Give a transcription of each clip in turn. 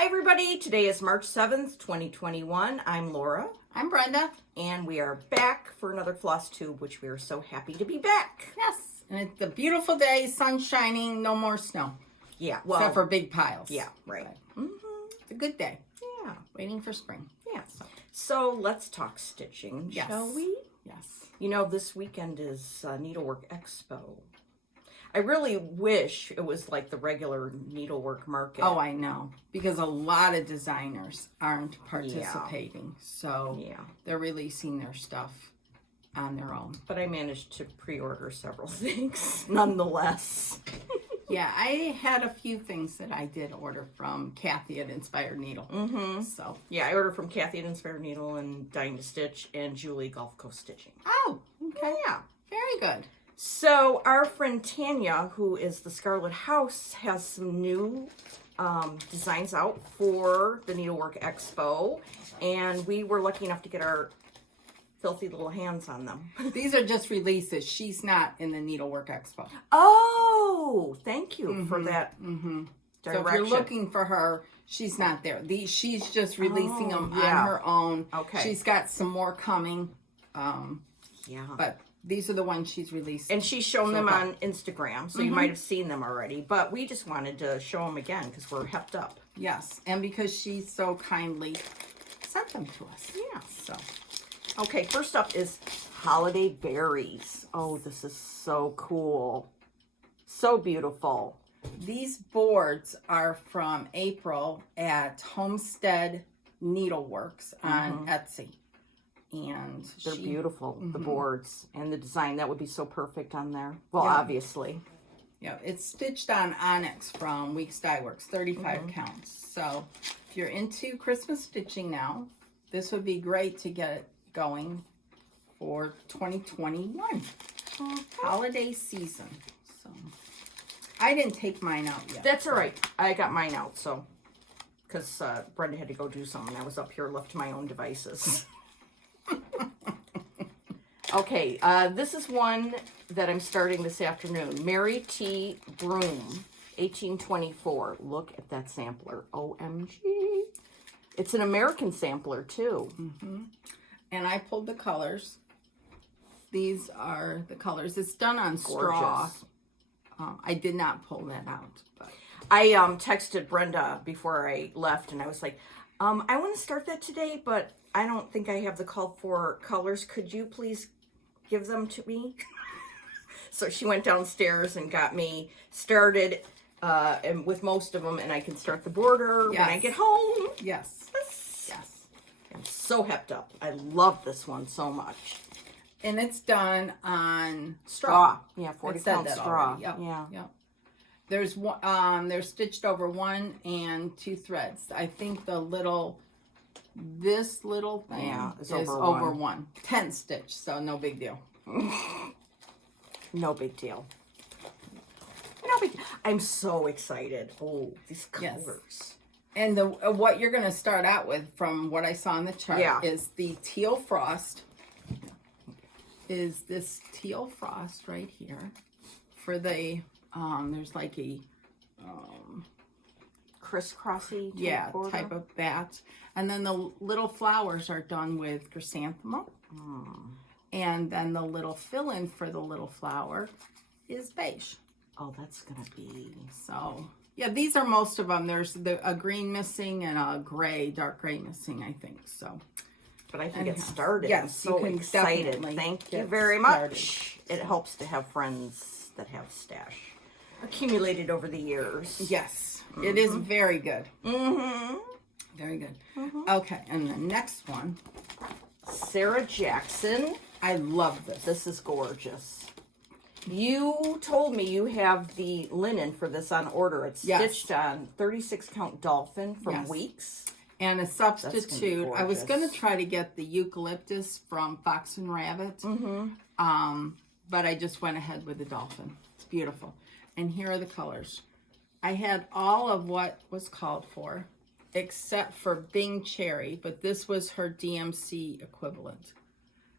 Hi everybody, today is March 7th, 2021. I'm Laura. I'm Brenda. And we are back for another floss tube, which we are so happy to be back. Yes, and it's a beautiful day, sun shining, no more snow. Yeah, well. Except for big piles. Yeah, right. It's a good day. Yeah. Waiting for spring. Yeah. So let's talk stitching, Yes. shall we? Yes. You know, this weekend is Needlework Expo. I really wish it was like the regular needlework market. Oh, I know. Because a lot of designers aren't participating. So they're releasing their stuff on their own. But I managed to pre-order several things, nonetheless. Yeah, I had a few things that I did order from Kathy at Inspired Needle. So yeah, I ordered from Kathy at Inspired Needle and Dying to Stitch and Julie Gulf Coast Stitching. Oh, okay. Yeah. Very good. So our friend Tanya, who is the Scarlet House, has some new designs out for the Needlework Expo, and we were lucky enough to get our filthy little hands on them. These are just releases. She's not in the Needlework Expo. Oh, thank you for that direction. So if you're looking for her, she's not there. She's just releasing them on her own. Okay. She's got some more coming. But these are the ones she's released. And she's shown them on Instagram, so you might have seen them already. But we just wanted to show them again because we're hepped up. Yes, and because she so kindly sent them to us. Yeah. So, okay, first up is Holiday Berries. Oh, this is so cool. So beautiful. These boards are from April at Homestead Needleworks on Etsy. And they're beautiful, the boards and the design. That would be so perfect on there. Well, obviously. Yeah, it's stitched on onyx from Weeks Dye Works, 35 counts. So if you're into Christmas stitching now, this would be great to get going for 2021 holiday season. So I didn't take mine out yet. That's all right. I got mine out, so because Brenda had to go do something. I was up here left to my own devices. Okay, this is one that I'm starting this afternoon. Mary T. Broom, 1824. Look at that sampler. OMG. It's an American sampler, too. And I pulled the colors. These are the colors. It's done on straw. I did not pull that out. But I texted Brenda before I left, and I was like, I want to start that today, but I don't think I have the call for colors. Could you please give them to me? So she went downstairs and got me started and with most of them, and I can start the border when I get home. Yes. I'm so hepped up. I love this one so much. And it's done on straw. Yeah, 40 count straw. Yep. Yeah. There's one. They're stitched over 1 and 2 threads. I think this little thing is over 1. 10 stitch, so no big deal. No big deal. No big deal. I'm so excited. Oh, these colors. Yes. And what you're going to start out with, from what I saw in the chart, is the teal frost. Is this teal frost right here for the there's like a crisscrossy type of batch, and then the little flowers are done with chrysanthemum, and then the little fill-in for the little flower is beige. Oh, that's gonna be so. Yeah, these are most of them. There's a green missing and a gray, dark gray missing, I think. So, but I can get started. Yes, I'm so excited. Thank you very much. It helps to have friends that have stash accumulated over the years. Yes, it is very good. Very good. Okay, and the next one, Sarah Jackson. I love this. This is gorgeous. You told me you have the linen for this on order. It's stitched on 36 count dolphin from Weeks. And a substitute. I was going to try to get the eucalyptus from Fox and Rabbit. But I just went ahead with the dolphin. It's beautiful. And here are the colors. I had all of what was called for, except for Bing Cherry, but this was her DMC equivalent.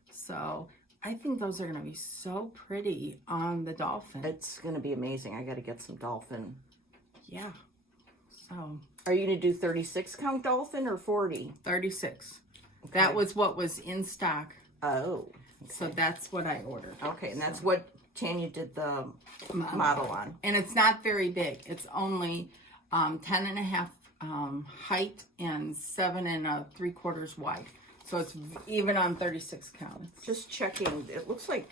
So I think those are going to be so pretty on the dolphin. It's going to be amazing. I got to get some dolphin. Yeah. So. Are you going to do 36 count dolphin or 40? 36. Okay. That was what was in stock. Oh. Okay. So that's what I ordered. Okay, and that's what Tanya did the model on. And it's not very big. It's only 10.5 height and 7 3/4 wide. So it's even on 36 count. Just checking. It looks like,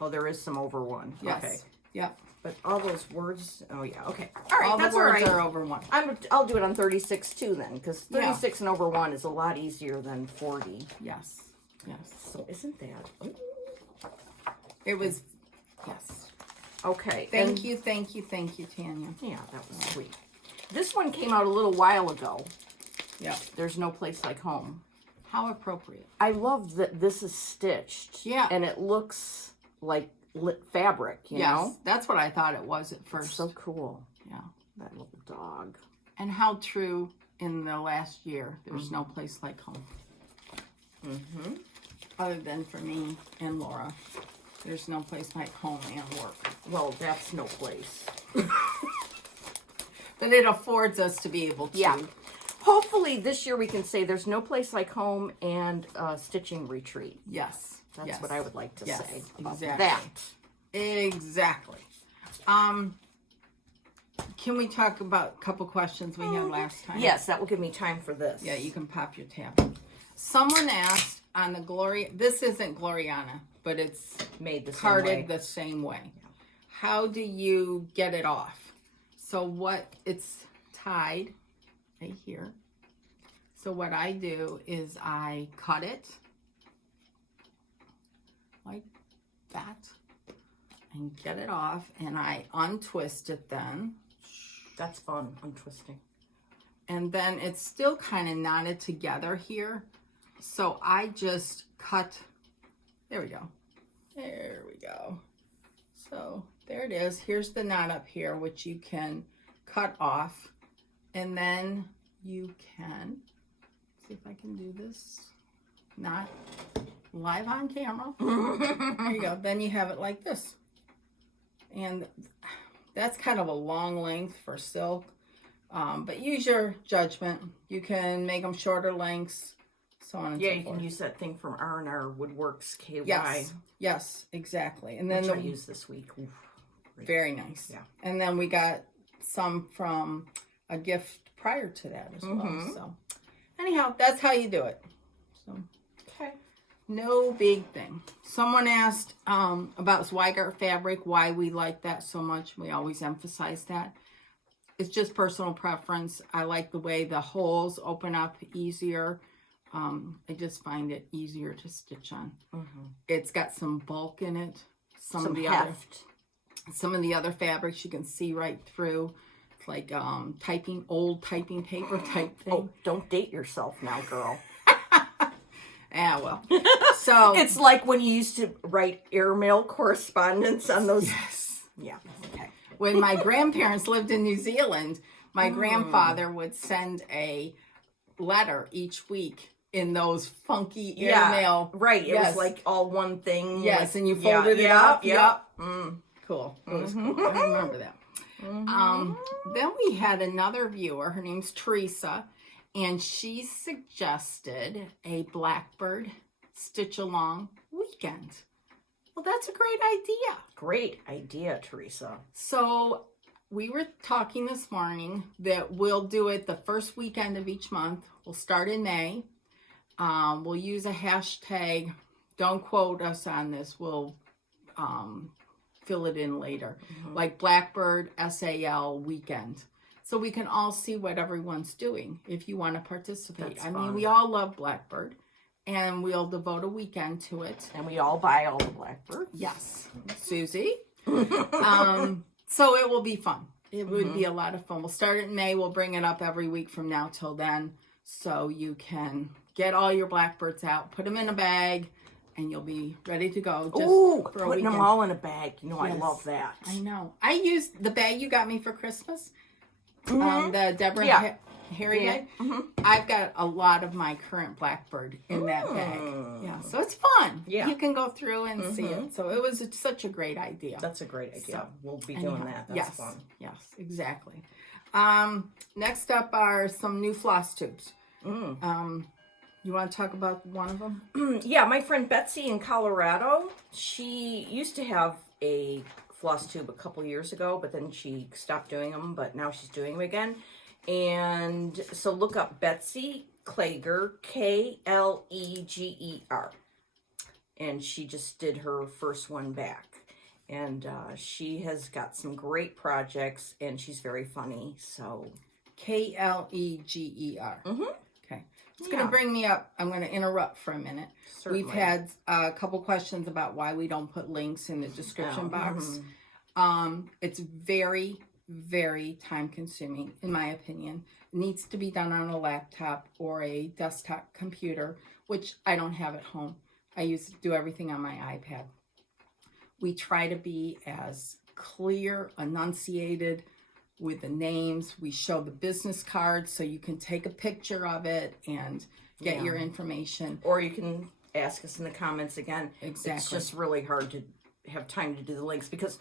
oh, there is some over 1. Yes. Okay. Yep. But all those words, oh yeah, okay. All right, all that's the words all right. are over 1. I'll do it on 36 too then, because 36 and over 1 is a lot easier than 40. Yes. Yes. So isn't that? Ooh. It was, yes. Okay. Thank you, Tanya. Yeah, that was sweet. This one came out a little while ago. Yeah. There's no place like home. How appropriate. I love that this is stitched. Yeah. And it looks like fabric, you know? That's what I thought it was at first. It's so cool. Yeah. That little dog. And how true in the last year, there's no place like home. Mm-hmm. Other than for me and Laura. There's no place like home and work. Well, that's no place. But it affords us to be able to. Yeah. Hopefully this year we can say there's no place like home and stitching retreat. Yes. That's what I would like to say about exactly. that. Exactly. Can we talk about a couple questions we had last time? Yes, that will give me time for this. Yeah, you can pop your tab. Someone asked on the this isn't Gloriana, but it's made the carded the same way. Yeah. How do you get it off? So it's tied right here. So what I do is I cut it like that and get it off, and I untwist it then. That's fun, untwisting. And then it's still kind of knotted together here. So I just cut, there we go. There we go. So there it is. Here's the knot up here, which you can cut off. And then you can, see if I can do this. Not live on camera. There you go. Then you have it like this. And that's kind of a long length for silk. But use your judgment. You can make them shorter lengths, so on and so forth. Yeah, you can use that thing from R&R Woodworks KY. Yes, exactly. And then which I used this week. Oof, very nice. Yeah. And then we got some from a gift prior to that as well. So anyhow, that's how you do it. So okay. No big thing. Someone asked about Zweigart fabric, why we like that so much. We always emphasize that. It's just personal preference. I like the way the holes open up easier. I just find it easier to stitch on. It's got some bulk in it. Some of the other fabrics you can see right through. It's like old typing paper type thing. Oh, don't date yourself now, girl. Ah, well. So it's like when you used to write airmail correspondence on those. Yes. Yeah. Okay. When my grandparents lived in New Zealand, my grandfather would send a letter each week in those funky airmail. Right. It was like all one thing. Yes, like, and you folded it up. Yep. Cool. It was cool. I remember that. Then we had another viewer. Her name's Teresa. And she suggested a Blackbird stitch along weekend. Well, that's a great idea. Great idea, Teresa. So we were talking this morning that we'll do it the first weekend of each month. We'll start in May. We'll use a hashtag. Don't quote us on this. We'll fill it in later. Like Blackbird SAL weekend. So we can all see what everyone's doing if you want to participate. That's I fun. mean, we all love Blackbird. And we'll devote a weekend to it. And we all buy all the Blackbirds. Yes. Susie. So it will be fun. It would be a lot of fun. We'll start it in May. We'll bring it up every week from now till then. So you can get all your Blackbirds out, put them in a bag, and you'll be ready to go. Just for putting them all in a bag. You know, yes. I love that. I know. I used the bag you got me for Christmas. The Deborah Harry bag. I've got a lot of my current Blackbird in that bag. Yeah, so it's fun. Yeah, you can go through and see it. So it was such a great idea. That's a great idea. So, we'll be doing that. That's fun. Yes, exactly. Next up are some new floss tubes. You want to talk about one of them? Yeah, my friend Betsy in Colorado, she used to have a floss tube a couple years ago, but then she stopped doing them, but now she's doing them again. And so look up Betsy Klager, Kleger. And she just did her first one back. And she has got some great projects, and she's very funny, so... Kleger. Okay. It's going to bring me up. I'm going to interrupt for a minute. Certainly. We've had a couple questions about why we don't put links in the description box. It's very, very time consuming, in my opinion. It needs to be done on a laptop or a desktop computer, which I don't have at home. I do everything on my iPad. We try to be as clear, enunciated with the names. We show the business cards so you can take a picture of it and get your information. Or you can ask us in the comments again. Exactly. It's just really hard to have time to do the links because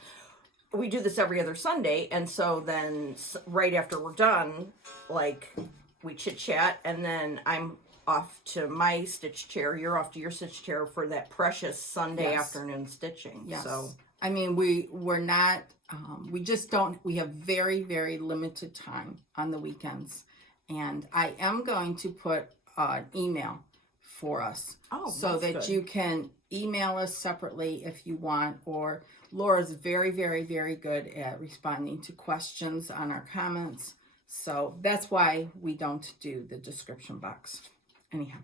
we do this every other Sunday. And so then right after we're done, like we chit chat and then I'm off to my stitch chair. You're off to your stitch chair for that precious Sunday afternoon stitching. Yes. So I mean, we're not, we just don't, we have very, very limited time on the weekends. And I am going to put an email for us so that good. You can email us separately if you want, or Laura's very, very, very good at responding to questions on our comments. So that's why we don't do the description box. Anyhow,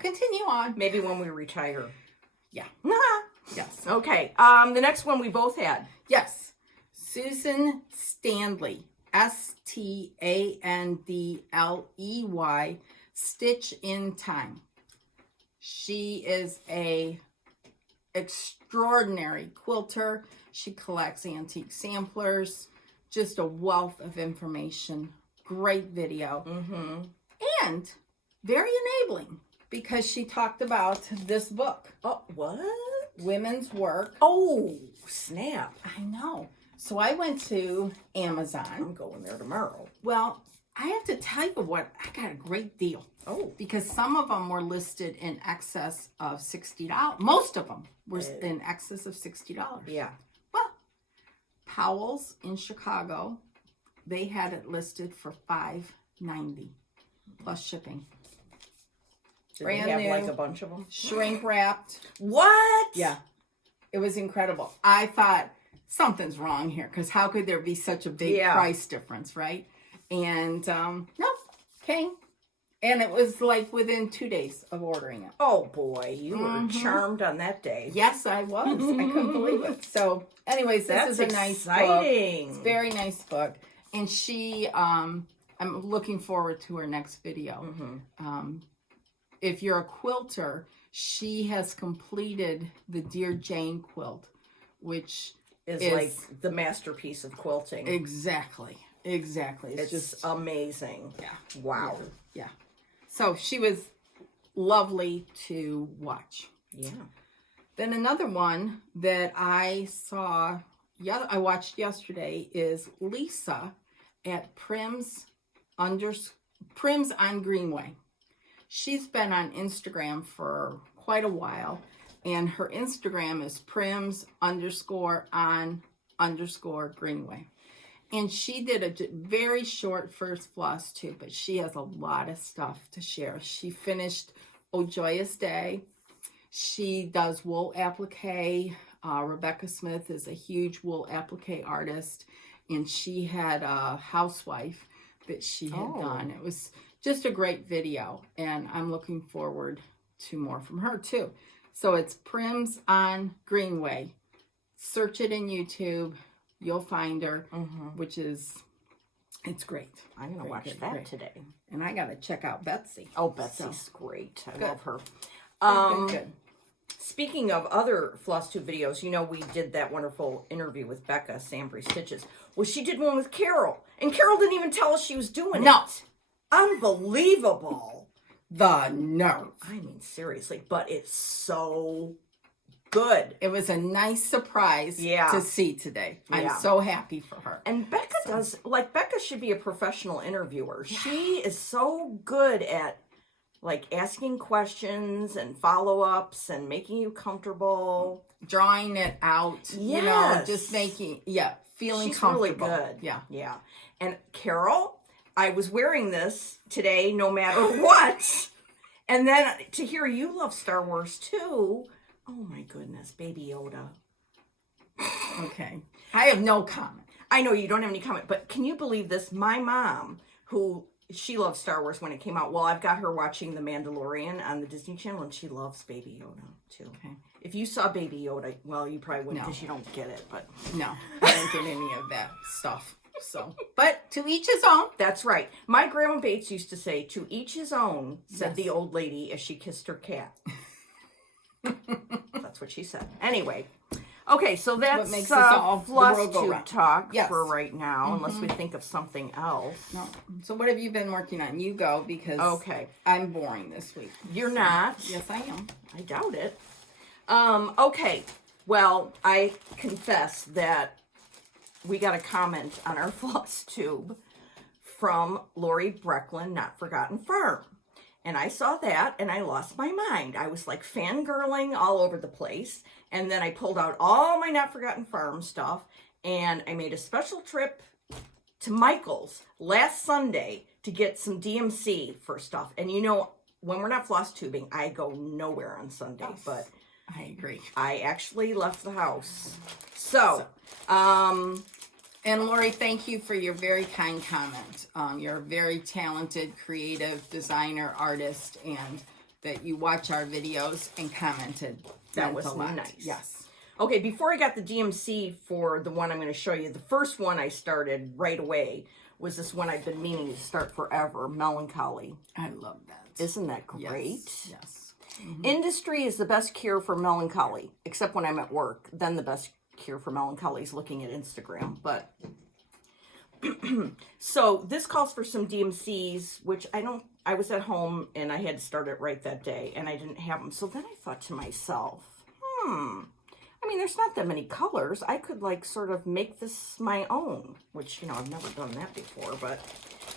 continue on. Maybe when we retire. Yeah. Yes. Okay. The next one we both had. Yes. Susan Standley. Standley. Stitch in Time. She is a extraordinary quilter. She collects antique samplers. Just a wealth of information. Great video. And very enabling because she talked about this book. Oh, what? Women's Work. Oh, snap. I know. So I went to Amazon. I'm going there tomorrow. Well, I have to tell you what, I got a great deal. Oh. Because some of them were listed in excess of $60. Most of them were in excess of $60. Yeah. Well, Powell's in Chicago, they had it listed for $5.90 plus shipping. Brand new, like a bunch of them? Shrink wrapped. What? Yeah. It was incredible. I thought, something's wrong here, because how could there be such a big price difference, right? And, no, came. And it was like within 2 days of ordering it. Oh, boy. You were charmed on that day. Yes, I was. I couldn't believe it. So, anyways, this is a nice book. It's a very nice book. And she, I'm looking forward to her next video. If you're a quilter, she has completed the Dear Jane quilt, which is like the masterpiece of quilting. Exactly. It's just amazing. Yeah. Wow. Yeah. So she was lovely to watch. Yeah. Then another one that I watched yesterday is Lisa at Prim's on Greenway. She's been on Instagram for quite a while, and her Instagram is prims_on_Greenway. And she did a very short first floss tube, but she has a lot of stuff to share. She finished Oh Joyous Day. She does wool applique. Rebecca Smith is a huge wool applique artist, and she had a housewife that she had done. It was just a great video, and I'm looking forward to more from her too. So it's Prims on Greenway. Search it in YouTube. You'll find her, it's great. I'm going to watch that today. And I got to check out Betsy. Oh, Betsy's great. I love her. Good. Speaking of other floss tube videos, we did that wonderful interview with Becca, Sambry Stitches. Well, she did one with Carol, and Carol didn't even tell us she was doing it. Unbelievable. The nerve. I mean, seriously, but it's so good. It was a nice surprise to see today. I'm so happy for her. And Becca Becca should be a professional interviewer. Yeah. She is so good at like asking questions and follow-ups and making you comfortable. Drawing it out. Yes. You know, just making, feeling She's comfortable. Really good. Yeah. Yeah. And Carol, I was wearing this today no matter what. And then to hear you love Star Wars too. Oh my goodness, Baby Yoda. Okay. I have no comment. I know you don't have any comment, but can you believe this? My mom, she loved Star Wars when it came out. Well, I've got her watching The Mandalorian on the Disney Channel, and she loves Baby Yoda too. Okay. If you saw Baby Yoda, well, you probably wouldn't because you don't get it, but. No, I don't get any of that stuff. So, but to each his own. That's right. My Grandma Bates used to say, to each his own, said the old lady as she kissed her cat. That's what she said. Anyway. Okay, so that's what makes Flosstube talk for right now, unless we think of something else. No. So what have you been working on? You go, because I'm boring this week. You're not? Yes, I am. I doubt it. Okay. Well, I confess that we got a comment on our Flosstube from Lori Brecklin, Not Forgotten Farm. And I saw that, and I lost my mind. I was like fangirling all over the place. And then I pulled out all my Not Forgotten Farm stuff, and I made a special trip to Michael's last Sunday to get some DMC for stuff. And you know, when we're not floss tubing, I go nowhere on Sunday, but I agree. I actually left the house. So, and Lori, thank you for your very kind comment. You're a very talented, creative designer, artist, and that you watch our videos and commented. That was nice. Yes. Okay, before I got the DMC for the one I'm going to show you, the first one I started right away was this one I've been meaning to start forever, Melancholy. I love that. Isn't that great? Yes. Mm-hmm. Industry is the best cure for melancholy, except when I'm at work. Then the best cure for melancholy is looking at Instagram. But so this calls for some DMCs, which I was at home and I had to start it right that day and I didn't have them. So then I thought to myself, I mean, there's not that many colors. I could like sort of make this my own, which, you know, I've never done that before, but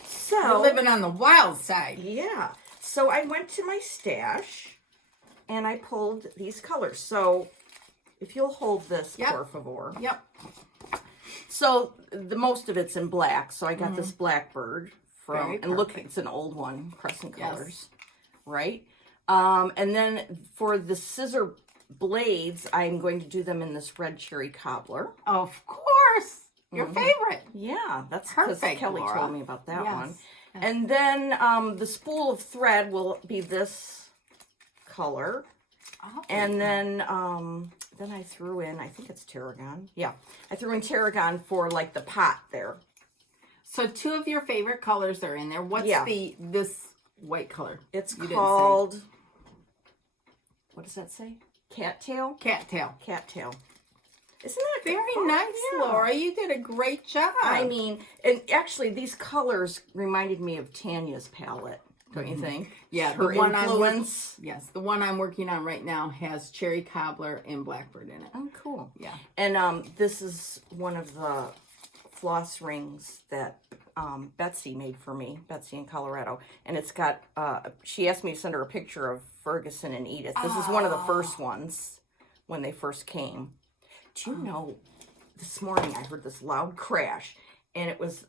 so. You're living on the wild side. Yeah. So I went to my stash and I pulled these colors. So if you'll hold this, por favor. Yep. So the most of it's in black. So I got this Blackbird from, and look, it's an old one, Crescent Colors, right? And then for the scissor blades, I'm going to do them in this red cherry cobbler. Of course, your favorite. Yeah, that's because Kelly Laura. told me about that one. Yes. And then the spool of thread will be this color. Oh. And then I threw in, I think it's tarragon. Yeah, I threw in tarragon for like the pot there. So two of your favorite colors are in there. What's this white color? It's called, what does that say? Cattail? Cattail. Cattail. Isn't that very nice, Laura? You did a great job. I mean, and actually these colors reminded me of Tanya's palette. Don't you think? Yeah, her influence. The one I'm working on right now has cherry cobbler and blackbird in it. Oh, cool. Yeah. And this is one of the floss rings that Betsy made for me, Betsy in Colorado. And it's got, she asked me to send her a picture of Ferguson and Edith. This is one of the first ones when they first came. Do you know, this morning I heard this loud crash, and it was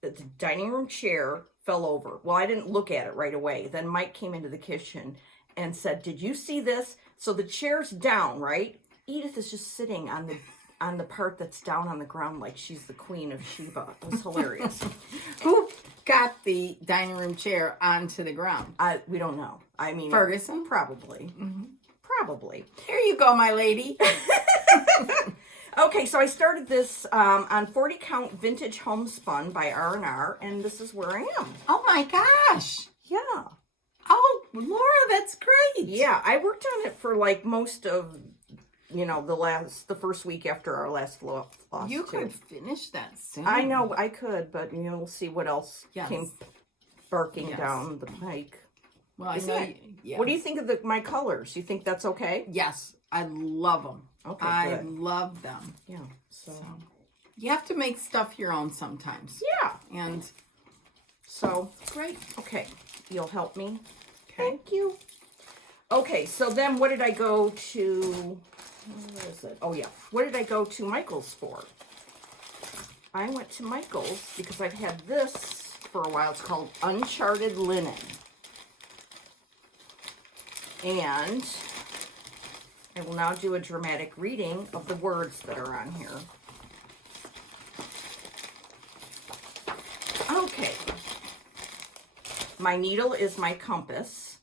the dining room chair fell over. Well, I didn't look at it right away. Then Mike came into the kitchen and said, "Did you see this?" So the chair's down, right? Edith is just sitting on the part that's down on the ground like she's the Queen of Sheba. It was hilarious. Who got the dining room chair onto the ground? We don't know. I mean, Ferguson? Probably. Mm-hmm. Probably. Here you go, my lady. Okay, so I started this on 40 Count Vintage Homespun by R&R, and this is where I am. Oh my gosh. Yeah. Oh, Laura, that's great. Yeah, I worked on it for like most of, you know, the first week after our last floss. You could finish that soon. I know, I could, but you know, we'll see what else came barking down the pike. Well, What do you think of my colors? You think that's okay? Yes. I love them. Okay, I good. love them. Yeah, so you have to make stuff your own sometimes. Yeah. And so, great. Okay, you'll help me? Okay. Thank you. Okay, so then what did I go to, where is it? Oh, yeah. What did I go to Michael's for? I went to Michael's because I've had this for a while. It's called Uncharted Linen. And I will now do a dramatic reading of the words that are on here. Okay. My needle is my compass.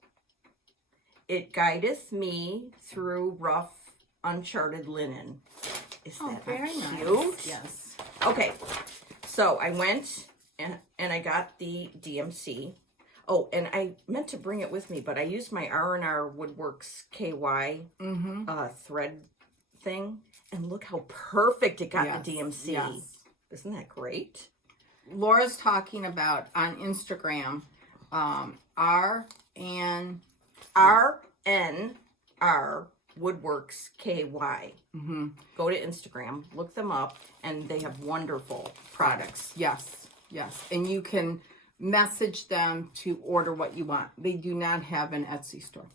It guideth me through rough, uncharted linen. Is that very cute? Nice. Yes. Okay, so I went and I got the DMC. Oh, and I meant to bring it with me, but I used my R&R Woodworks KY thread thing. And look how perfect it got the DMC. Yes. Isn't that great? Laura's talking about on Instagram, RNR Woodworks KY. Go to Instagram, look them up, and they have wonderful products. Yes, yes. And you can message them to order what you want. They do not have an Etsy store.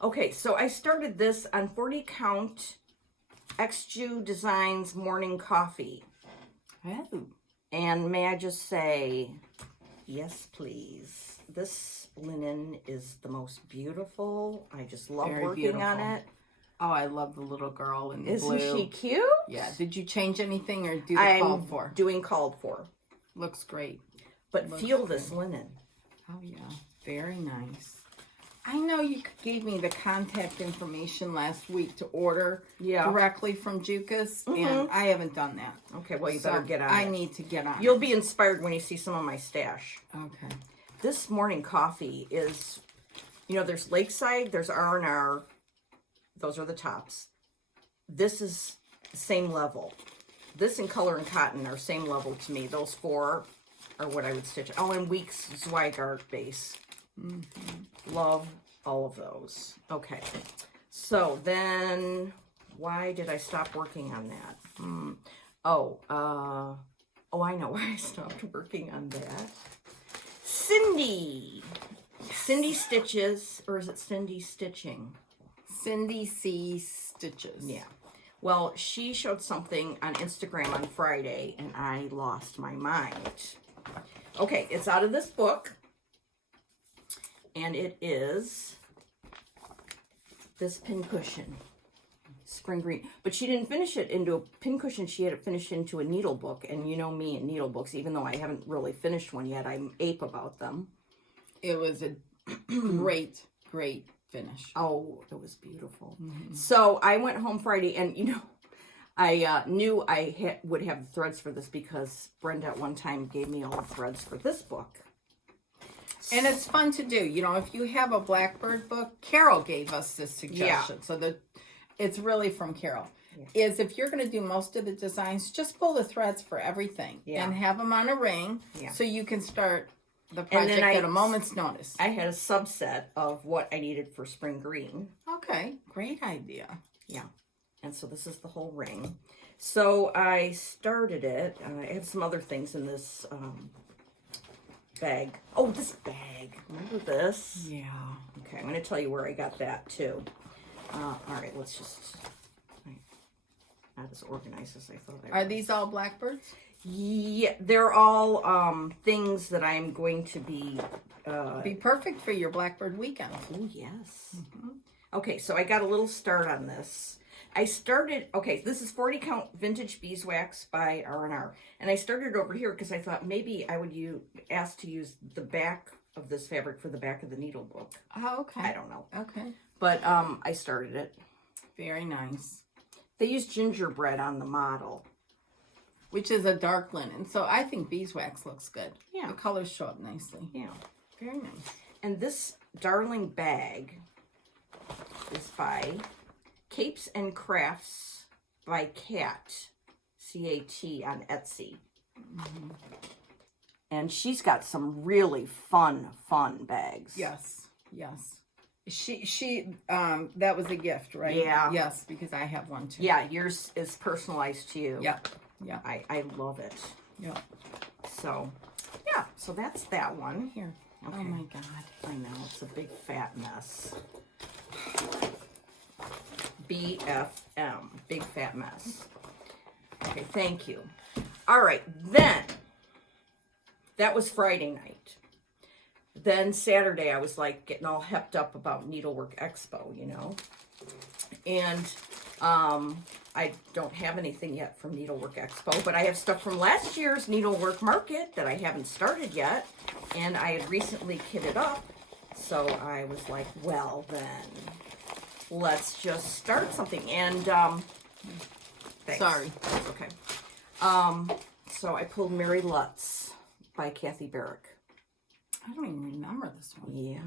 Okay, so I started this on 40 count XJU Designs Morning Coffee. Oh. And may I just say, yes, please. This linen is the most beautiful. I just love working on it. Oh, I love the little girl in the Isn't blue. she cute? Yeah. Did you change anything or do the I'm called for? doing called for. Looks great. But feel this linen. Oh, yeah. Very nice. I know you gave me the contact information last week to order directly from Jukas, and I haven't done that. Okay, well, you better get on it. I need to get on You'll be inspired when you see some of my stash. Okay. This morning coffee is, there's Lakeside, there's R&R. Those are the tops. This is the same level. This and Color and Cotton are same level to me. Those four are what I would stitch. Oh, and Weeks Zweigart base. Love all of those. Okay. So then, why did I stop working on that? Oh, I know why I stopped working on that. Cindy Stitches, or is it Cindy Stitching? Cindy C. Stitches. Yeah. Well, she showed something on Instagram on Friday, and I lost my mind. Okay, it's out of this book, and it is this pincushion, spring green. But she didn't finish it into a pincushion. She had it finished into a needle book, and you know me and needle books, even though I haven't really finished one yet, I'm ape about them. It was a great finish. Oh, it was beautiful. So I went home Friday, and I knew I would have the threads for this because Brenda at one time gave me all the threads for this book. And it's fun to do. If you have a Blackbird book, Carol gave us this suggestion. So it's really from Carol. Is if you're going to do most of the designs, just pull the threads for everything and have them on a ring so you can start the project at a moment's notice. I had a subset of what I needed for spring green. Okay, great idea. Yeah. And so this is the whole ring. So I started it. I have some other things in this bag. Oh, this bag. Remember this? Yeah. Okay, I'm going to tell you where I got that too. All right, let's just... Not as organized as I thought they were. Are these all Blackbirds? Yeah, they're all things that I'm going to be... Be perfect for your Blackbird weekend. Oh, yes. Okay, so I got a little start on this. I started... Okay, this is 40 count vintage beeswax by R&R. And I started over here because I thought maybe I would ask to use the back of this fabric for the back of the needle book. Oh, okay. I don't know. Okay. But I started it. Very nice. They use gingerbread on the model. Which is a dark linen. So I think beeswax looks good. Yeah. The colors show up nicely. Yeah. Very nice. And this darling bag is by Capes and Crafts by Cat, C-A-T, on Etsy. And she's got some really fun bags. Yes. Yes. That was a gift, right? Yeah. Yes, because I have one too. Yeah, yours is personalized to you. Yeah. Yeah. I love it. Yeah. So, yeah, so that's that one. Here. Okay. Oh my God. I know, it's a big fat mess. BFM, big fat mess. Okay, thank you. All right, then, that was Friday night. Then Saturday, I was like getting all hepped up about Needlework Expo, you know. And I don't have anything yet from Needlework Expo, but I have stuff from last year's Needlework Market that I haven't started yet. And I had recently kitted up. So I was like, well then, let's just start something. And, thanks. Sorry. That's okay. So I pulled Mary Lutz by Kathy Barrick. I don't even remember this one. Yeah.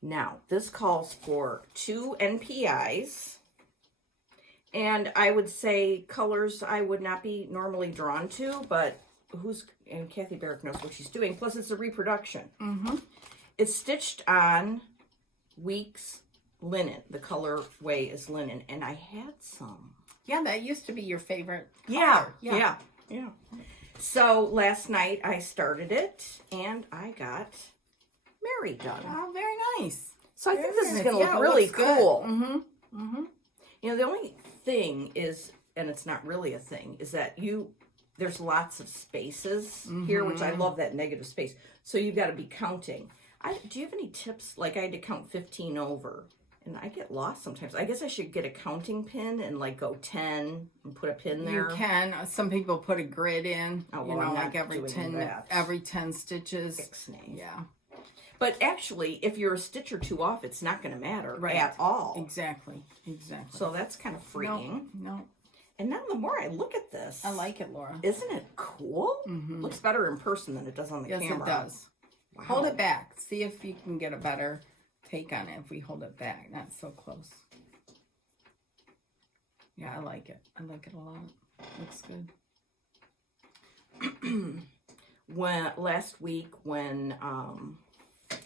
Now, this calls for 2 NPIs. And I would say colors I would not be normally drawn to, but and Kathy Barrick knows what she's doing. Plus, it's a reproduction. Mm-hmm. It's stitched on Weeks linen. The colorway is linen. And I had some. Yeah, that used to be your favorite color. Yeah. So last night I started it and I got Mary done. Oh, very nice. So I think this is going to look really cool. Mm-hmm. Mm-hmm. You know, the only thing is, and it's not really a thing, is that there's lots of spaces here, which I love that negative space. So you've got to be counting. Do you have any tips? Like I had to count 15 over. And I get lost sometimes. I guess I should get a counting pin and like go 10 and put a pin there. You can. Some people put a grid in. Oh, well, you know, I'm like not doing every 10 stitches. Ixnay. Yeah. But actually, if you're a stitch or two off, it's not going to matter at all. Exactly. So that's kind of freeing. No. And now the more I look at this, I like it, Laura. Isn't it cool? Mm-hmm. Looks better in person than it does on the camera. Yes, it does. Wow. Hold it back. See if you can get a better take on it if we hold it back, not so close. Yeah, I like it. I like it a lot. Looks good. Last week when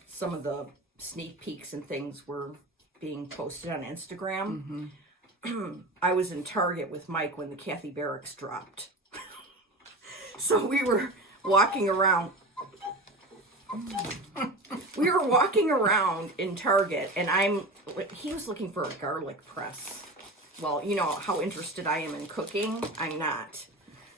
some of the sneak peeks and things were being posted on Instagram, I was in Target with Mike when the Kathy Barracks dropped. So we were walking around. We were walking around in Target, and he was looking for a garlic press. Well, you know how interested I am in cooking. I'm not.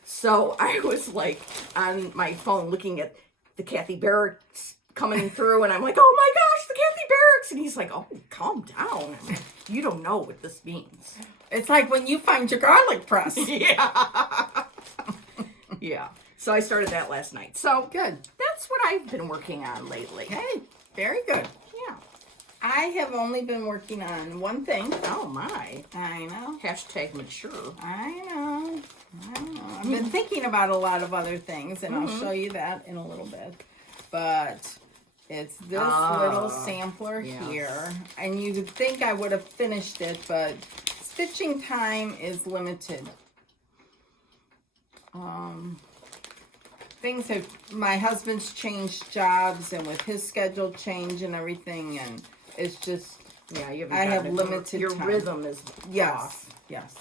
So I was like on my phone looking at the Kathy Barracks coming through, and I'm like, oh my gosh, the Kathy Barracks. And he's like, oh, calm down. I'm like, you don't know what this means. It's like when you find your garlic press. Yeah. Yeah. So I started that last night. So good. That's what I've been working on lately. Hey, very good. Yeah. I have only been working on one thing. Oh my. I know. Hashtag mature. I know. I've been thinking about a lot of other things, and I'll show you that in a little bit. But it's this little sampler here. And you'd think I would have finished it, but stitching time is limited. My husband's changed jobs, and with his schedule change and everything, and it's just, I have limited your time. Rhythm is off. Yes.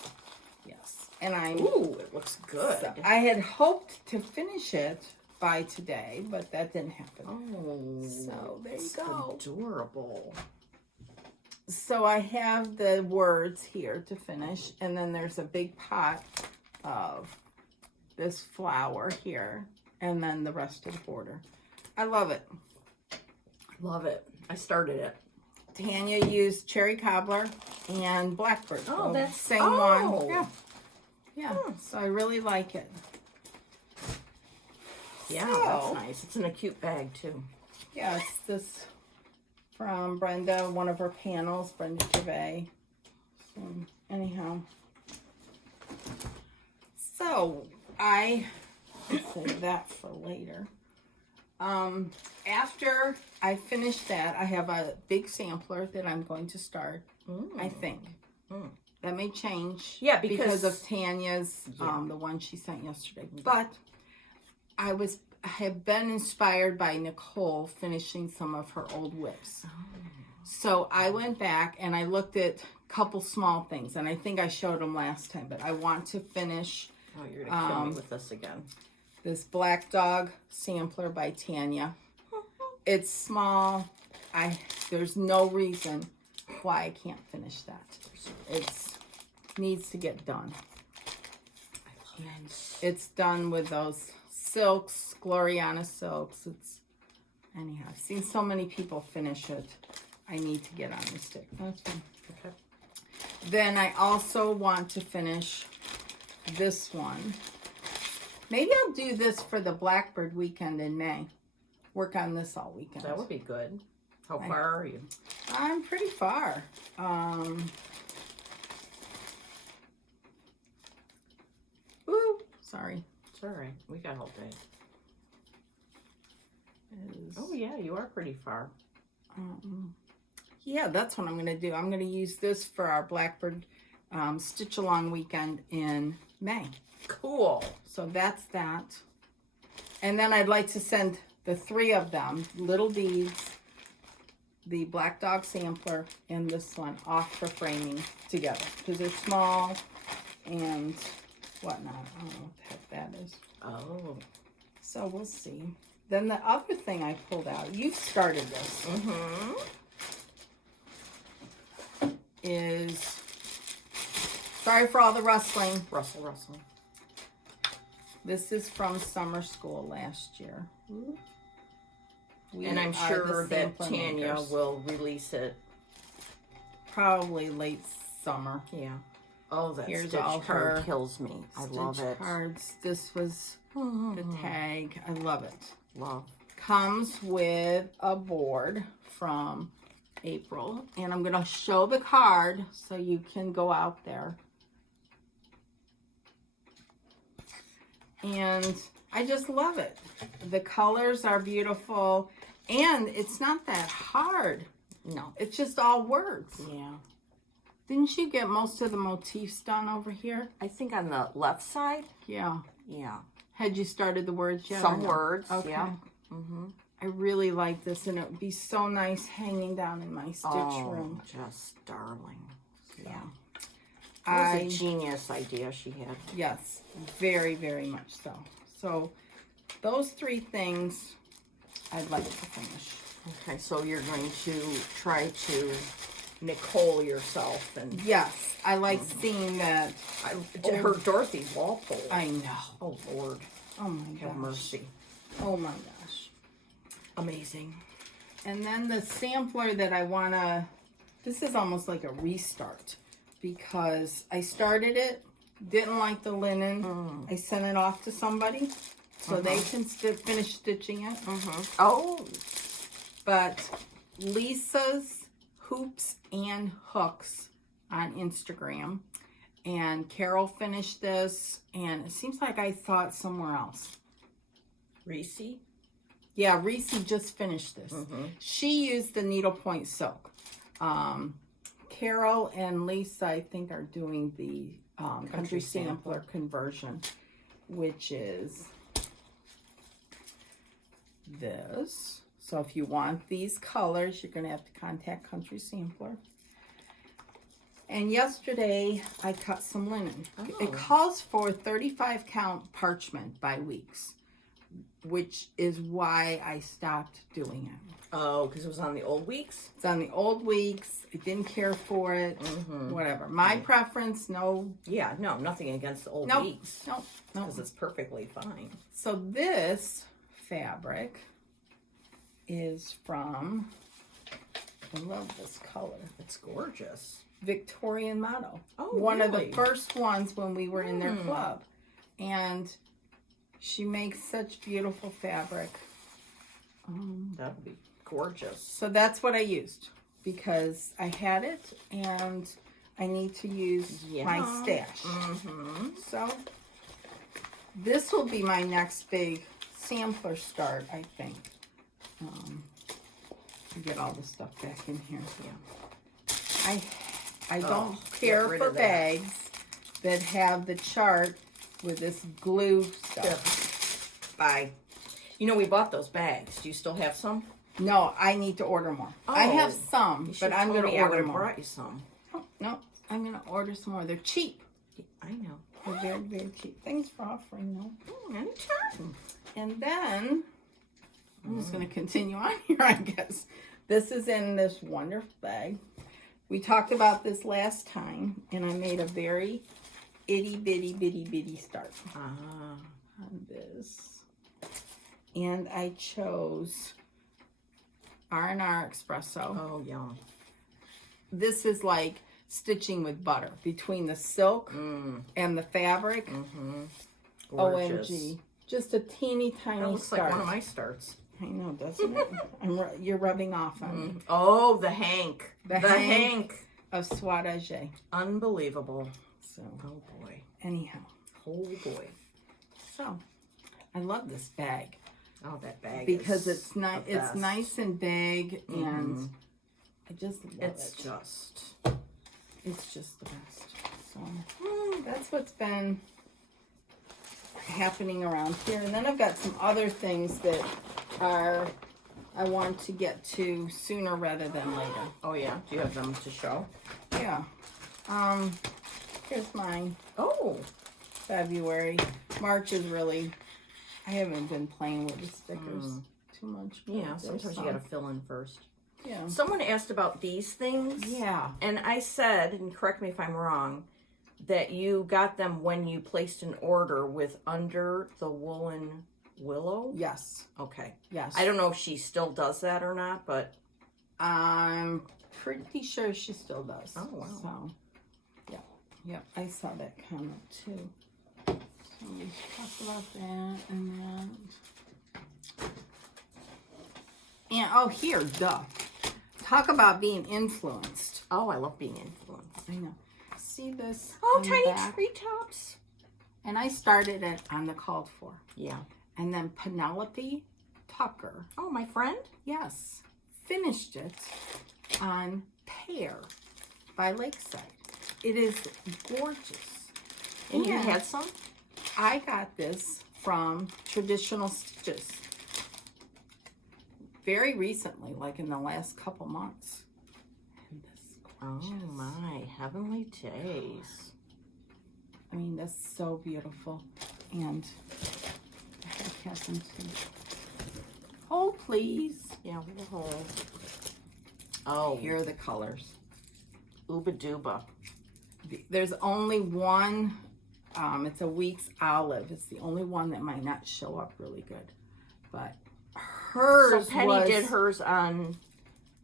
And ooh, it looks good. So I had hoped to finish it by today, but that didn't happen. Oh, so there you go. Adorable. So I have the words here to finish, and then there's a big pot of this flower here, and then the rest of the border. I love it. Love it. I started it. Tanya used cherry cobbler and blackbird. Oh, that's same one. Yeah. So I really like it. Yeah, that's nice. It's in a cute bag too. Yeah, it's this from Brenda, one of her panels, Brenda Gervais. So anyhow, so I save that for later. After I finish that, I have a big sampler that I'm going to start. I think that may change. Yeah, because of Tanya's, the one she sent yesterday. But I have been inspired by Nicole finishing some of her old whips. Oh. So I went back and I looked at a couple small things, and I think I showed them last time, but I want to finish. Oh, you're going to kill me with this again. This Black Dog sampler by Tanya. It's small. There's no reason why I can't finish that. It needs to get done. It's done with those silks, Gloriana silks. Anyhow, I've seen so many people finish it. I need to get on the stick. That's fine. Okay. Then I also want to finish this one. Maybe I'll do this for the Blackbird weekend in May. Work on this all weekend. That would be good. How far are you? I'm pretty far. Ooh, sorry. It's all right. We got all day. Oh, yeah, you are pretty far. Yeah, that's what I'm going to do. I'm going to use this for our Blackbird Stitch Along weekend in May. Cool. So that's that. And then I'd like to send the 3 of them, Little Beads, the Black Dog sampler, and this one off for framing together. Because they're small and whatnot. I don't know what the heck that is. Oh. So we'll see. Then the other thing I pulled out, you've started this. Mm-hmm. Is, sorry for all the rustling. Rustle. This is from summer school last year. And I'm sure that Tanya will release it. Probably late summer. Yeah. Oh, that Here's stitch all card her kills me. I love it. Cards. This was the tag. I love it. Love. Comes with a board from April. And I'm going to show the card so you can go out there. And I just love it. The colors are beautiful. And it's not that hard. No. It's just all words. Yeah. Didn't you get most of the motifs done over here? I think on the left side. Yeah. Yeah. Had you started the words yet? Some words. Okay. Yeah. Mm-hmm. I really like this, and it would be so nice hanging down in my stitch room. Just darling. Yeah. That was a genius idea she had. Yes, very, very much so. So those 3 things I'd like to finish. Okay, so you're going to try to Nicole yourself. And yes, I like seeing that. Her Dorothy Walpole. I know. Oh, Lord. Oh, my gosh. Have mercy. Oh, my gosh. Amazing. And then the sampler that I want to, this is almost like a restart because I started it, didn't like the linen. I sent it off to somebody so they can finish stitching it. Oh. But Lisa's Hoops and Hooks on Instagram, and Carol finished this, and it seems like I saw it somewhere else. Reese? Yeah, Reese just finished this. She used the needlepoint silk. Carol and Lisa, I think, are doing the country sampler conversion, which is this. So if you want these colors, you're going to have to contact Country Sampler. And yesterday, I cut some linen. It calls for 35 count parchment by weeks, which is why I stopped doing it. Oh, because it was on the old weeks? It's on the old weeks. I didn't care for it. Whatever. My preference, no. Yeah, no, nothing against the old weeks. Nope. Because it's perfectly fine. So this fabric is from, I love this color. It's gorgeous. Victorian Motto. Oh, One of the really? first ones when we were in their club. And she makes such beautiful fabric. That would be gorgeous. So that's what I used because I had it and I need to use my stash. So this will be my next big sampler start, I think. Get all the stuff back in here. Yeah. I don't care for bags that have the chart with this glue stuff. Bye. You know, we bought those bags. Do you still have some? No, I need to order more. I have some, but I'm going to order more. I brought you some. Oh, no, I'm going to order some more. They're cheap. I know. They're very, very cheap. Thanks for offering them. Anytime. And then, I'm just going to continue on here, I guess. This is in this wonderful bag. We talked about this last time, and I made a very itty-bitty start on this. And I chose R&R Espresso. Oh, yum. This is like stitching with butter between the silk and the fabric. Gorgeous. OMG. Just a teeny tiny That looks start. like one of my starts. I know, doesn't it? You're rubbing off on me. Oh, the Hank. The Hank. Of Soirage. Unbelievable. So, oh boy. Anyhow. Oh boy. So, I love this bag. Oh, that bag. Because it's nice. It's nice and big, and I just love it. It's just the best. So that's what's been happening around here. And then I've got some other things that I want to get to sooner rather than later. Oh yeah, do you have them to show? Yeah. Here's mine. Oh, February. March is really. I haven't been playing with the stickers too much. Yeah, sometimes you gotta fill in first. Yeah. Someone asked about these things. Yeah. And I said, and correct me if I'm wrong, that you got them when you placed an order with Under the Woolen Willow? Yes. Okay. Yes. I don't know if she still does that or not, but I'm pretty sure she still does. Oh, wow. So, yeah. Yep, I saw that comment too. So we talked about that and that. And, oh, here, duh. Talk about being influenced. oh, I love being influenced. I know. See this? Oh, on the tiny back? treetops. And I started it on the called for. Yeah. And then Penelope Tucker, Oh, my friend? yes, finished it on Pear by Lakeside. It is gorgeous. And you had some? I got this from Traditional Stitches very recently, like in the last couple months. And this Oh my, heavenly days. I mean, that's so beautiful. And the heck has them too. Oh, please. Yeah, with a hole. Oh, Here are the colors. Uba Duba. There's only one, it's a Weeks Olive. It's the only one that might not show up really good. But hers So Penny was did hers on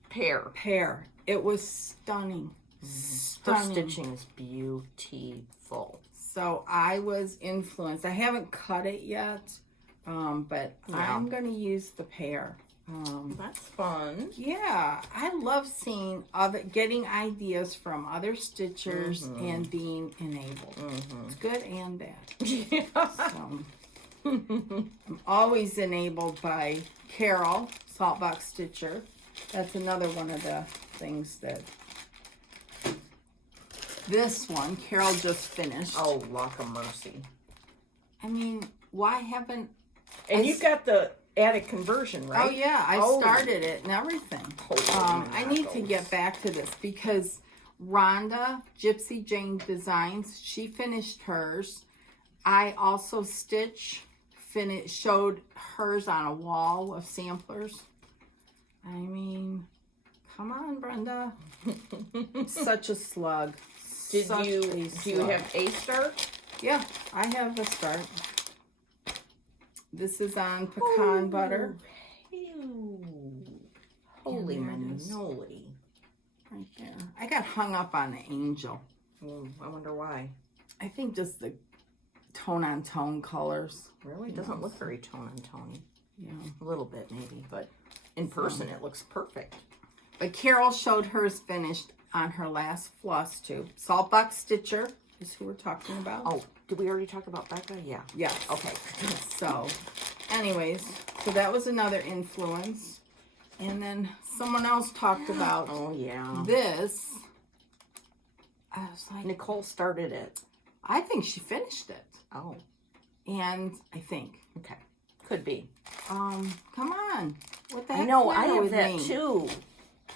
Pear. Pear. It was stunning. Her Stunning. stitching is beautiful. So I was influenced. I haven't cut it yet, but Yeah. I'm going to use the Pear. That's fun. Yeah, I love seeing getting ideas from other stitchers and being enabled. It's good and bad. So, I'm always enabled by Carol, Saltbox Stitcher. That's another one of the things that this one, Carol just finished. Oh, Lock of Mercy. I mean, why haven't... And you got the attic conversion, right? Oh, yeah, I started it and everything. I need to get back to this because Rhonda, Gypsy Jane Designs, she finished hers. I also showed hers on a wall of samplers. I mean, come on, Brenda. Such a slug. Do you have a start? Yeah, I have a start. This is on pecan butter. Ew. Holy manoli. Right there. I got hung up on the angel. I wonder why. I think just the tone-on-tone colors. Really? It doesn't look very tone-on-tone. Yeah. A little bit, maybe, but in person it looks perfect. But Carol showed hers finished on her last floss tube. Saltbox Stitcher is who we're talking about. Oh, did we already talk about Becca? Yeah. Yes. Okay. So, anyways, so that was another influence. And then someone else talked about Oh, yeah. this. I was like, Nicole started it. I think she finished it. Oh, And I think. okay. Could be. Come on. What the I heck's know, the I matter have with that me? too.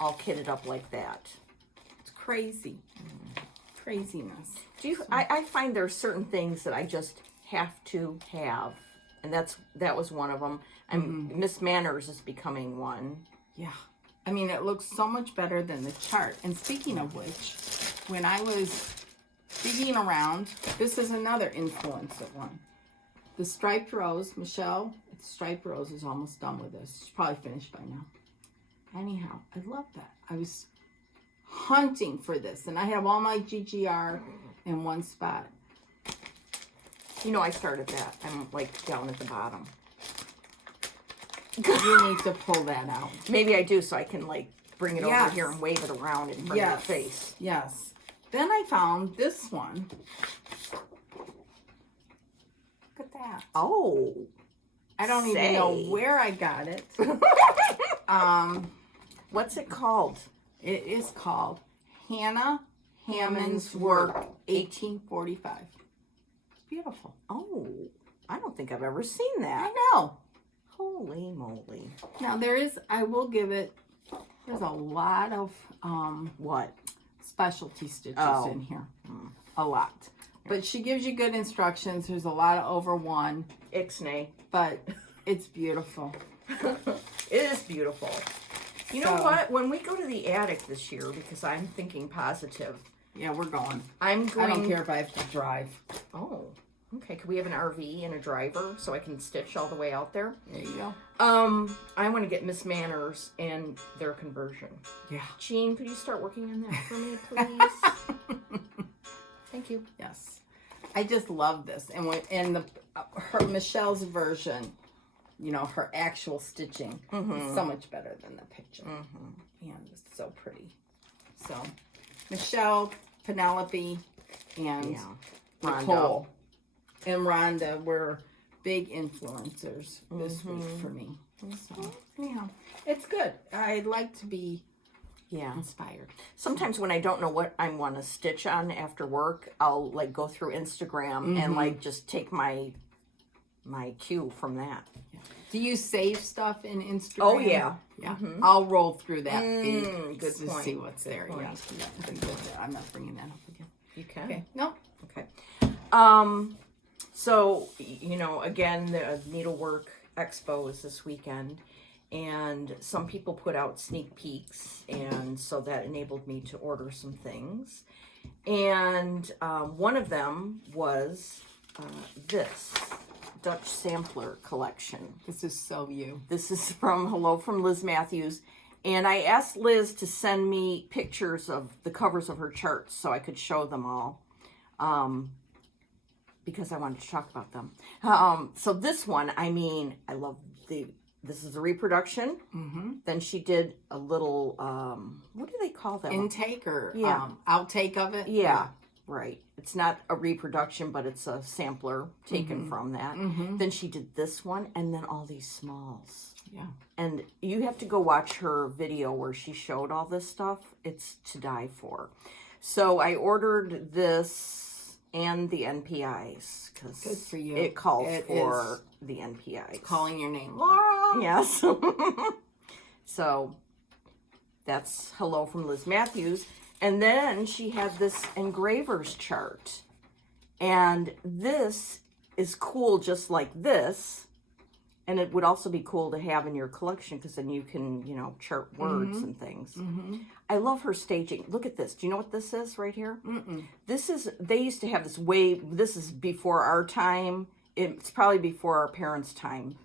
All kitted up like that. It's crazy. Craziness. I find there's certain things that I just have to have. And that was one of them. Miss Manners is becoming one. Yeah. I mean, it looks so much better than the chart. And speaking of which, when I was digging around, this is another influencer one. The striped rose, Michelle, striped rose is almost done with this. She's probably finished by now. Anyhow, I love that. I was hunting for this, and I have all my GGR in one spot. You know, I started that. I'm like down at the bottom. You need to pull that out. Maybe I do, so I can like bring it over Yes. here and wave it around in front of your face. Yes. Then I found this one. Look at that. Oh. I don't even know where I got it. What's it called? It is called Hannah Hammond's Work 1845. Beautiful. Oh, I don't think I've ever seen that. I know. Holy moly. Now I will give it, there's a lot of What? specialty stitches in here. A lot. But she gives you good instructions. There's a lot of over one. Ixnay. But it's beautiful. It is beautiful. You know what? When we go to the attic this year, because I'm thinking positive. Yeah, we're going. I don't care if I have to drive. Oh, okay. Could we have an RV and a driver so I can stitch all the way out there? There you go. I want to get Miss Manners and their conversion. Yeah. Jean, could you start working on that for me, please? Thank you. Yes. I just love this. And her Michelle's version, you know, her actual stitching is so much better than the picture. And it's so pretty. So, Michelle, Penelope, and Nicole and Rhonda were big influencers this week for me. So, anyhow, it's good. I'd like to be inspired. Sometimes when I don't know what I want to stitch on after work, I'll like go through Instagram and like just take my cue from that. Do you save stuff in Instagram? Oh yeah. Yeah. I'll roll through that feed good to point. see what's there. Yeah. I'm not bringing that up again. You can. Okay. No. Okay. So, you know, again, the Needlework Expo is this weekend, and some people put out sneak peeks, and so that enabled me to order some things. And one of them was this Dutch Sampler collection. This is so you. This is from Liz Matthews. And I asked Liz to send me pictures of the covers of her charts so I could show them all. Because I wanted to talk about them. So this one, I mean, I love this is a reproduction. Then she did a little, what do they call that? Intake or outtake of it? Yeah, right. It's not a reproduction, but it's a sampler taken from that. Then she did this one, and then all these smalls. Yeah. And you have to go watch her video where she showed all this stuff. It's to die for. So I ordered this and the NPIs because good for you. It calls for the NPIs. Calling your name, Laura. Yes. So that's hello from Liz Matthews. And then she had this engraver's chart. And this is cool just like this. And it would also be cool to have in your collection because then you can, you know, chart words and things. I love her staging. Look at this. Do you know what this is right here? This is, they used to have this this is before our time. It's probably before our parents' time.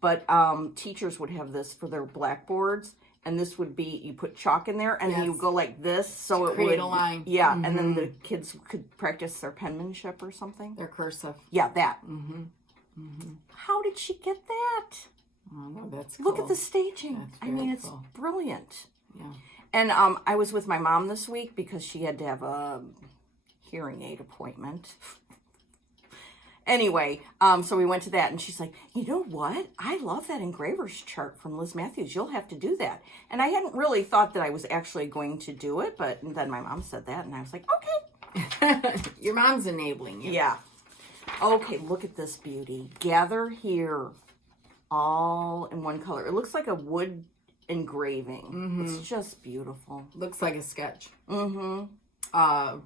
But teachers would have this for their blackboards. And this would be, you put chalk in there and then you go like this. So it would, a line. Yeah. And then the kids could practice their penmanship or something. They're cursive. Yeah, that. How did she get that? Oh, no, that's cool. Look at the staging. That's I mean, very it's cool. brilliant. Yeah. And I was with my mom this week because she had to have a hearing aid appointment. Anyway, so we went to that, and she's like, you know what? I love that engraver's chart from Liz Matthews. You'll have to do that. And I hadn't really thought that I was actually going to do it, but then my mom said that, and I was like, okay. Your mom's enabling you. Yeah. Okay, look at this beauty. Gather here. all in one color. It looks like a wood engraving. It's just beautiful. Looks like a sketch. Not a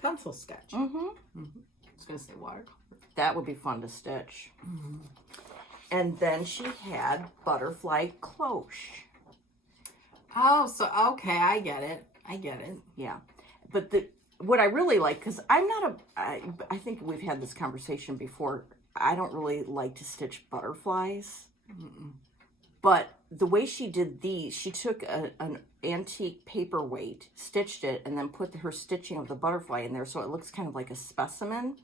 pencil sketch. I was gonna say watercolor. That would be fun to stitch. And then she had butterfly cloche. Oh, so okay, I get it. Yeah, but what I really like, because I'm not I think we've had this conversation before. I don't really like to stitch butterflies. But the way she did these, she took an antique paperweight, stitched it, and then put her stitching of the butterfly in there, so it looks kind of like a specimen,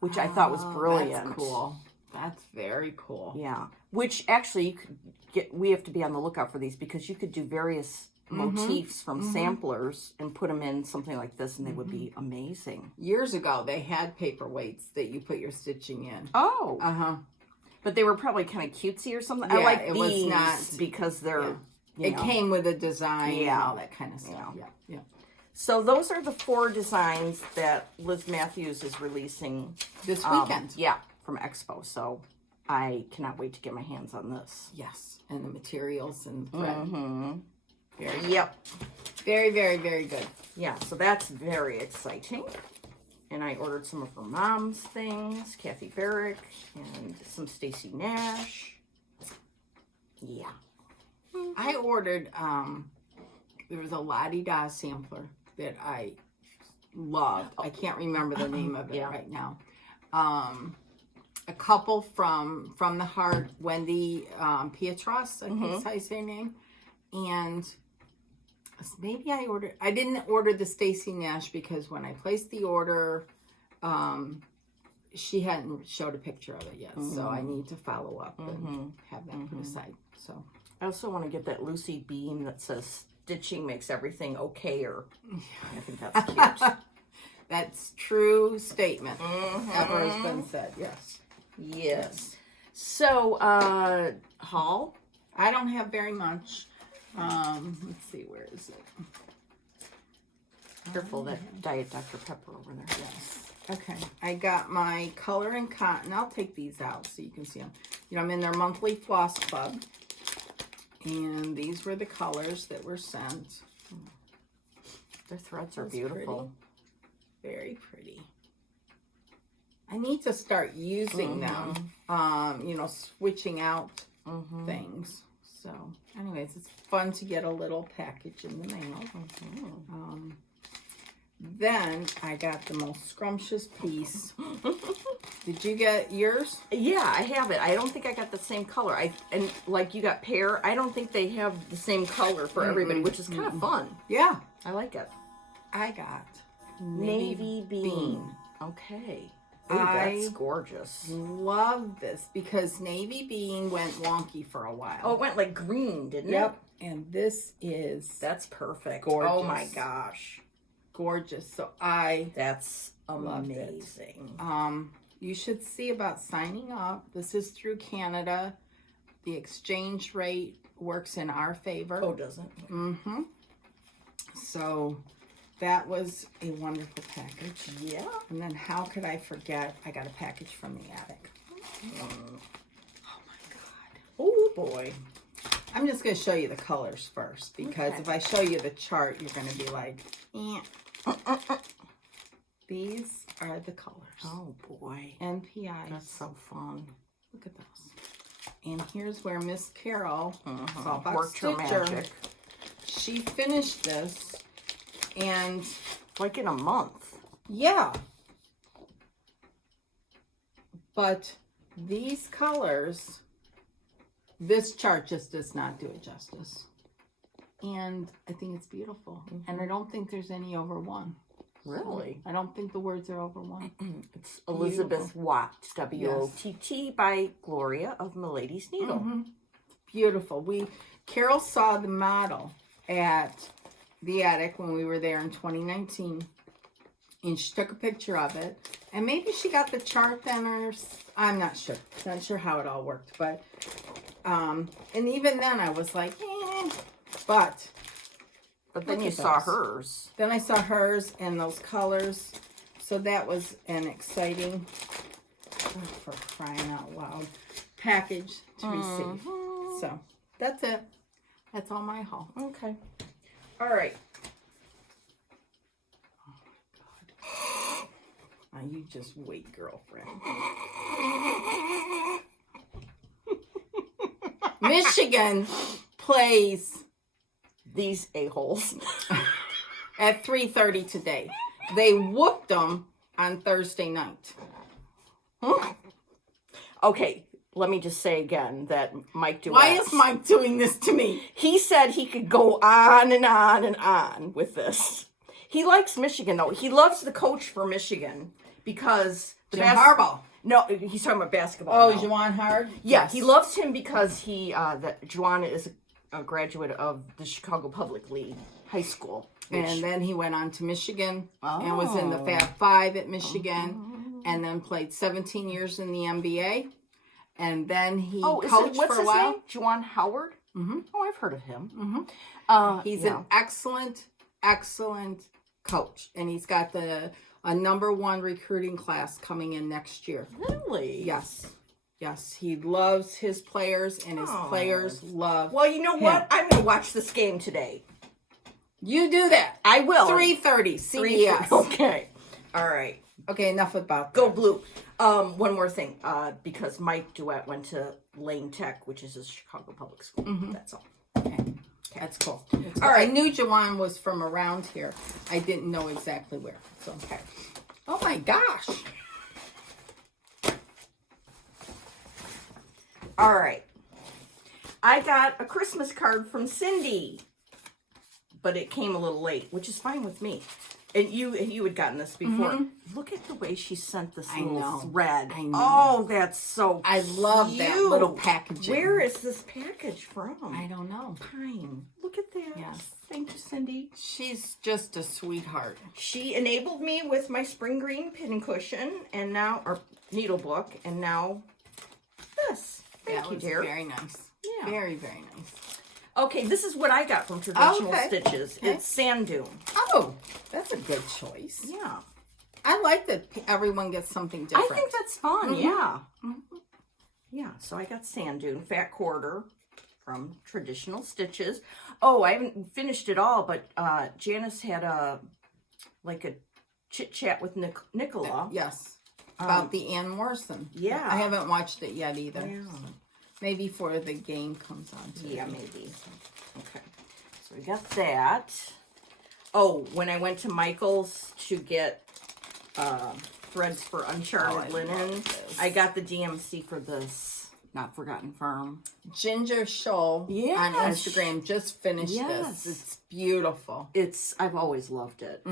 which I thought was brilliant. That's cool. That's very cool. Yeah. Which actually you could get. We have to be on the lookout for these, because you could do various motifs from samplers and put them in something like this, and they would be amazing. Years ago, they had paperweights that you put your stitching in. Oh. But they were probably kind of cutesy or something. Yeah, I like it these was not, because they're. It came with a design and all that kind of stuff. Yeah. So those are the 4 designs that Liz Matthews is releasing this weekend. Yeah, from Expo. So I cannot wait to get my hands on this. Yes, and the materials and thread. Very, very, very good. Yeah, so that's very exciting. And I ordered some of her mom's things, Kathy Barrick, and some Stacy Nash. Yeah. I ordered, there was a La-Di-Da sampler that I loved. I can't remember the name of it right now. A couple from the heart, Wendy Pietros, I think that's how you say her name. And maybe I didn't order the Stacy Nash because when I placed the order, she hadn't showed a picture of it yet. So I need to follow up and have that put aside. So I also want to get that Lucy bean that says stitching makes everything okayer. I think that's cute. That's true statement. Ever has been said. Yes. So, haul? I don't have very much. Let's see, where is it? Careful, that Diet Dr. Pepper over there. Yes. Okay. I got my color and cotton. I'll take these out so you can see them. You know, I'm in their monthly floss club. And these were the colors that were sent. Their threads are beautiful. Pretty. Very pretty. I need to start using them. You know, switching out things. So, anyways, it's fun to get a little package in the mail. Then I got the most scrumptious piece. Did you get yours? Yeah, I have it. I don't think I got the same color. And like you got pear, I don't think they have the same color for everybody, which is kind of fun. Yeah. I like it. I got Navy bean. Okay. Ooh, that's gorgeous. Love this because navy bean went wonky for a while. Oh, it went like green, didn't it? Yep. And this is... That's perfect. Gorgeous. Oh my gosh. Gorgeous. So that's amazing. You should see about signing up. This is through Canada. The exchange rate works in our favor. Oh, does it? So that was a wonderful package. Yeah. And then how could I forget? I got a package from the attic. Oh my God. Oh boy. I'm just going to show you the colors first because if I show you the chart, you're going to be like, These are the colors. Oh boy. NPIs. That's so fun. Look at those. And here's where Miss Carol, worked her magic. She finished this and like in a month. Yeah. But these colors, this chart just does not do it justice. And I think it's beautiful. And I don't think there's any over one. Really? So I don't think the words are over one. It's Elizabeth Watt, W-O-T-T, by Gloria of Milady's Needle. Beautiful. Carol saw the model at the attic when we were there in 2019. And she took a picture of it. And maybe she got the chart then, or I'm not sure. Not sure how it all worked. But, and even then I was like, But then you saw hers. Then I saw hers and those colors. So that was an exciting for crying out loud, package to receive. So that's it. That's all my haul. Okay. All right. Oh my God. Now you just wait, girlfriend. Michigan plays These a-holes. at 3:30 today. They whooped them on Thursday night. Okay, let me just say again that Mike Duet. Why is Mike doing this to me? He said he could go on and on and on with this. He likes Michigan, though. He loves the coach for Michigan because... Jim Harbaugh. No, he's talking about basketball. Oh, now. Juwan Hard? Yeah, he loves him because that Juwan is a graduate of the Chicago Public League High School. And then he went on to Michigan and was in the Fab Five at Michigan and then played 17 years in the NBA. And then he coached what's for a his while. name? Juwan Howard? Mm-hmm. Oh, I've heard of him. He's an excellent coach. And he's got a #1 recruiting class coming in next year. Really? Yes. Yes. He loves his players and his players love Well, you know him. what? I'm going to watch this game today. You do that. I will. 3:30 CBS. Okay. All right. Okay, enough about that. Go Blue. One more thing. Because Mike Duet went to Lane Tech, which is a Chicago public school. That's all. Okay. That's cool. All right. I knew Jawan was from around here. I didn't know exactly where. So okay. Oh my gosh. All right. I got a Christmas card from Cindy, but it came a little late, which is fine with me. And you had gotten this before. Look at the way she sent this little thread. I know. Oh, that's so I love that cute. little packaging. Where is this package from? I don't know. Pine. Look at that. Yes. Thank you, Cindy. She's just a sweetheart. She enabled me with my spring green pincushion and now, or needle book, and now this. Thank you, dear. Very nice. Yeah. Very, very nice. Okay, this is what I got from Traditional Okay. Stitches. Okay. It's sand dune. Oh, that's a good choice. Yeah. I like that everyone gets something different. I think that's fun, yeah. Yeah, so I got sand dune, fat quarter from Traditional Stitches. Oh, I haven't finished it all, but Janice had a chit-chat with Nicola. Yes. About the Ann Morrison. Yeah. I haven't watched it yet either. Yeah. So maybe before the game comes on today. Yeah, maybe. Okay. So we got that. Oh, when I went to Michael's to get threads for Uncharted Linen, I got the DMC for this Not Forgotten Farm. Ginger Shoal on Instagram just finished this. It's beautiful. I've always loved it.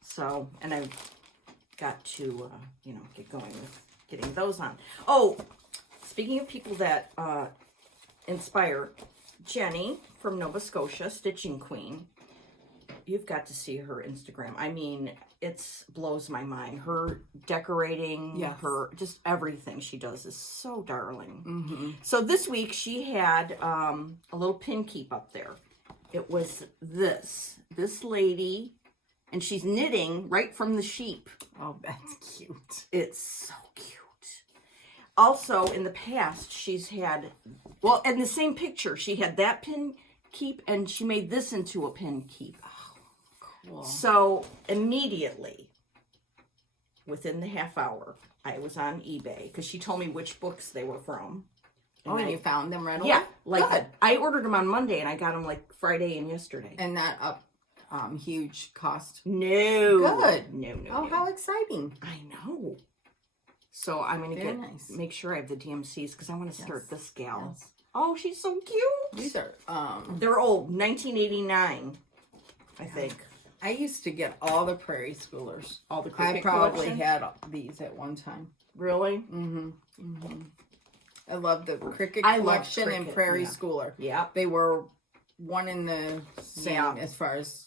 So, and I've got to, get going with getting those on. Oh, speaking of people that inspire, Jenny from Nova Scotia, Stitching Queen, you've got to see her Instagram. I mean, it blows my mind. Her decorating, her, just everything she does is so darling. So this week she had a little pin keep up there. It was this lady, and she's knitting right from the sheep. Oh, that's cute. It's so cute. Also, in the past, she's had, well, in the same picture, she had that pin keep, and she made this into a pin keep. Oh, cool. So, immediately, within the half hour, I was on eBay, because she told me which books they were from. And you found them right away? Yeah. Good. I ordered them on Monday, and I got them, Friday and yesterday. And not up huge cost? No. Good. No. Oh, how exciting. I know. So I'm going to make sure I have the DMCs because I want to start this gal. Yes. Oh, she's so cute. These are, they're old, 1989, I think. I used to get all the Prairie Schoolers. All the cricket I probably collection? had these at one time. Really? I love the cricket collection and Prairie Schooler. Yeah. They were one in the same as far as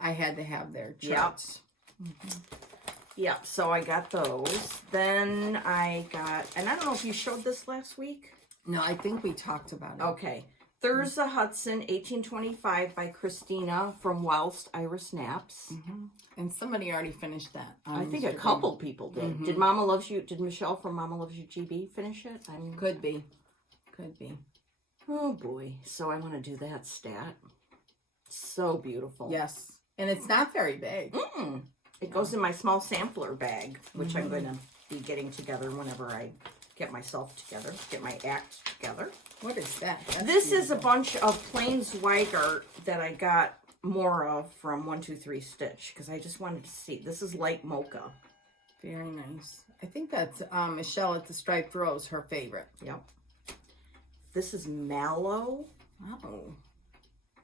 I had to have their charts. Yeah, so I got those. Then I got, and I don't know if you showed this last week. No, I think we talked about it. Okay. Thurza Hudson, 1825 by Christina from Whilst Iris Naps. And somebody already finished that. I think a couple people did. Did Mama Loves You, did Michelle from Mama Loves You GB finish it? Could be. Could be. Oh boy. So I want to do that stat. So beautiful. Yes. And it's not very big. It goes in my small sampler bag, which I'm going to be getting together whenever I get myself together, get my act together. What is that? This is a bunch of plain Zweigart that I got more of from 123 Stitch because I just wanted to see. This is light mocha. Very nice. I think that's Michelle at the Striped Rose, her favorite. Yep. This is mallow. Oh,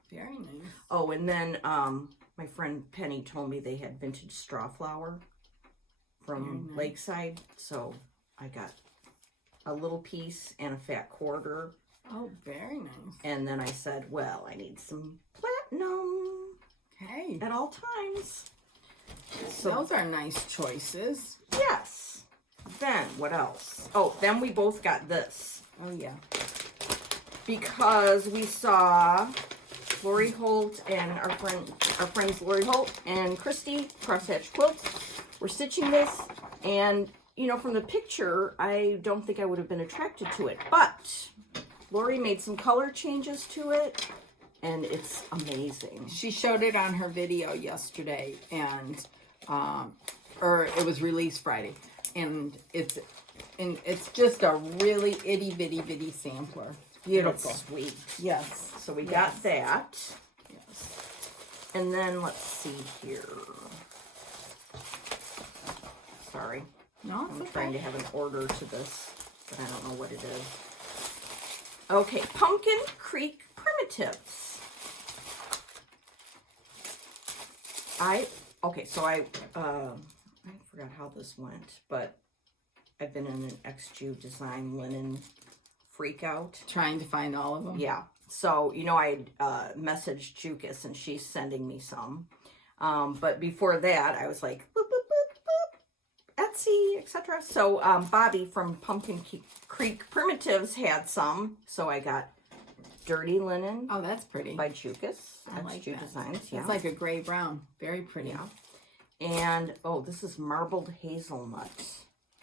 very nice. Oh, and then my friend Penny told me they had vintage straw flower from Lakeside, so I got a little piece and a fat quarter. Oh, very nice. And then I said, well, I need some platinum. Okay. At all times. So those are nice choices. Yes. Then, what else? Oh, then we both got this. Oh, yeah. Because we saw Lori Holt and our friends Lori Holt and Christy, Crosshatch Quilts, were stitching this. And, you know, from the picture, I don't think I would have been attracted to it. But Lori made some color changes to it. And it's amazing. She showed it on her video yesterday, and or it was released Friday, and it's just a really itty bitty sampler. Beautiful, it's sweet. Yes. So we got that. Yes. And then let's see here. Sorry, no, I'm trying to have an order to this, but I don't know what it is. Okay, Pumpkin Creek Primitives. So I forgot how this went, but I've been in an XJU design linen freak out. Trying to find all of them? Yeah. So, you know, I messaged Jukas and she's sending me some. But before that, I was like, boop, boop, boop, boop, Etsy, etc. So, Bobby from Pumpkin Creek Primitives had some. So I got Dirty Linen. Oh, that's pretty. By Jukas. I like that. Designs. Yeah. It's like a gray brown. Very pretty. Yeah. And, oh, this is Marbled Hazelnut.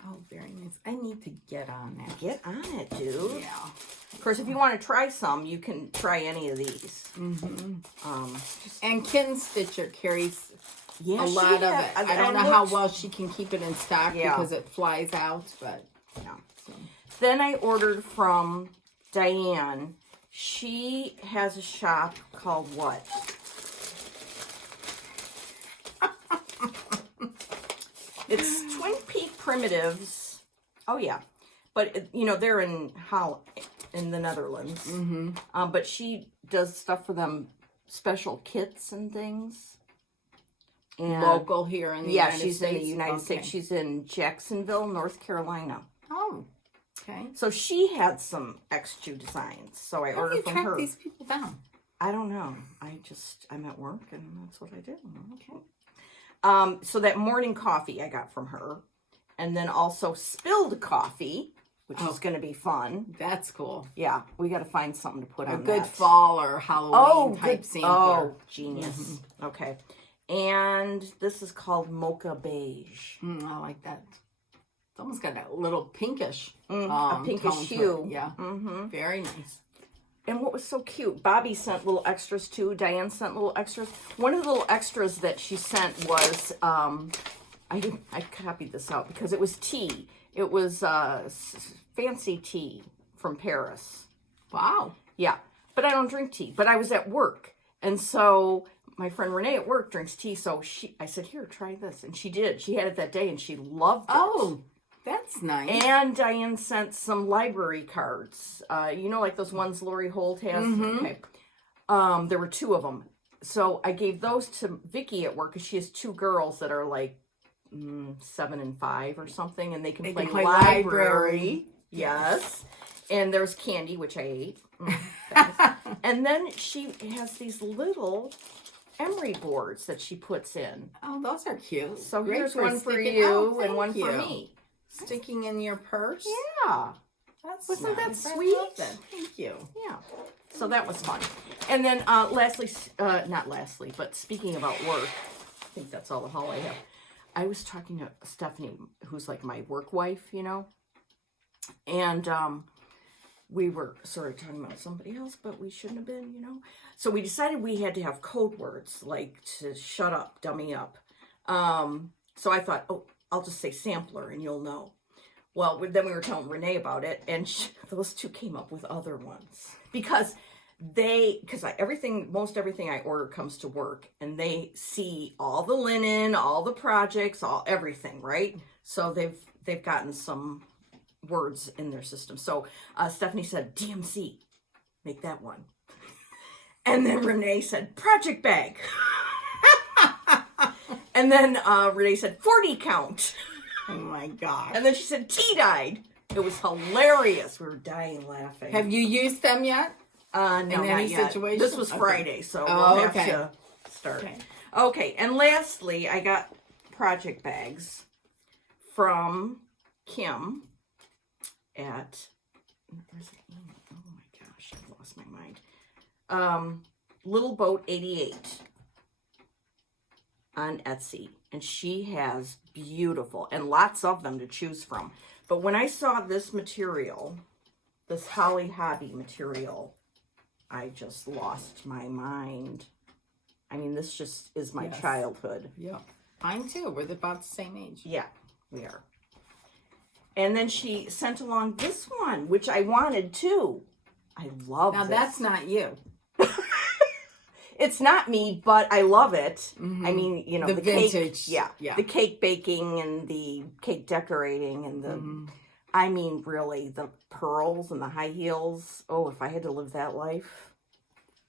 Oh, very nice. I need to get on that. Get on it, dude. Yeah. Of course, if you want to try some, you can try any of these. And Kitten Stitcher carries a lot of it. I don't know how well she can keep it in stock because it flies out, but yeah. So. Then I ordered from Diane. She has a shop called what? It's Twin Peak Primitives. Oh yeah, but you know they're in the Netherlands. But she does stuff for them, special kits and things. And local here in the United States. Yeah, she's in the United States. She's in Jacksonville, North Carolina. Oh, okay. So she had some XJU designs. So I ordered from her. How do you track these people down? I don't know. I'm at work and that's what I did. Okay. So that morning coffee I got from her. And then also spilled coffee, which is going to be fun. That's cool. Yeah, we got to find something to put on a good fall or Halloween type sampler. Oh, genius. Okay. And this is called Mocha Beige. I like that. It's almost got that little pinkish. A pinkish hue. Yeah. Very nice. And what was so cute, Bobby sent little extras too. Diane sent little extras. One of the little extras that she sent was, I copied this out because it was tea. It was fancy tea from Paris. Wow. Yeah, but I don't drink tea. But I was at work. And so my friend Renee at work drinks tea. So I said, here, try this. And she did. She had it that day and she loved it. Oh, that's nice. And Diane sent some library cards. You know, like those ones Lori Holt has? Okay. There were 2 of them. So I gave those to Vicky at work because she has 2 girls that are like 7 and 5 or something. And they can play library. Yes. And there's candy, which I ate. And then she has these little emery boards that she puts in. Oh, those are cute. So here's one for you and one for me. Sticking in your purse? Yeah. That's Wasn't nice. that sweet? I love that. Thank you. Yeah. So that was fun. And then lastly, not lastly, but speaking about work, I think that's all the haul I have. I was talking to Stephanie, who's like my work wife, you know, and we were sort of talking about somebody else, but we shouldn't have been, you know. So we decided we had to have code words, like to shut up, dummy up. So I thought, oh, I'll just say sampler and you'll know. Well, then we were telling Renee about it, and those two came up with other ones. Because most everything I order comes to work, and they see all the linen, all the projects, everything, right? So they've gotten some words in their system. So Stephanie said, DMC, make that one. And then Renee said, project bag. And then Renee said, 40 count. Oh my God. And then she said, tea-dyed. It was hilarious. We were dying laughing. Have you used them yet? No, in not any yet. situation? This was Friday, so we'll have to start. Okay, and lastly, I got project bags from Kim at, where's the email? Oh my gosh, I've lost my mind. Little Boat 88 on Etsy, and she has beautiful, and lots of them to choose from. But when I saw this material, this Holly Hobby material, I just lost my mind. I mean, this just is my childhood. Yeah. Mine too. We're about the same age. Yeah, we are. And then she sent along this one, which I wanted too. I love Now this. that's not you. It's not me, but I love it. Mm-hmm. I mean, you know, the vintage. Cake, yeah, the cake baking and the cake decorating and the, I mean, really, the pearls and the high heels. Oh, if I had to live that life.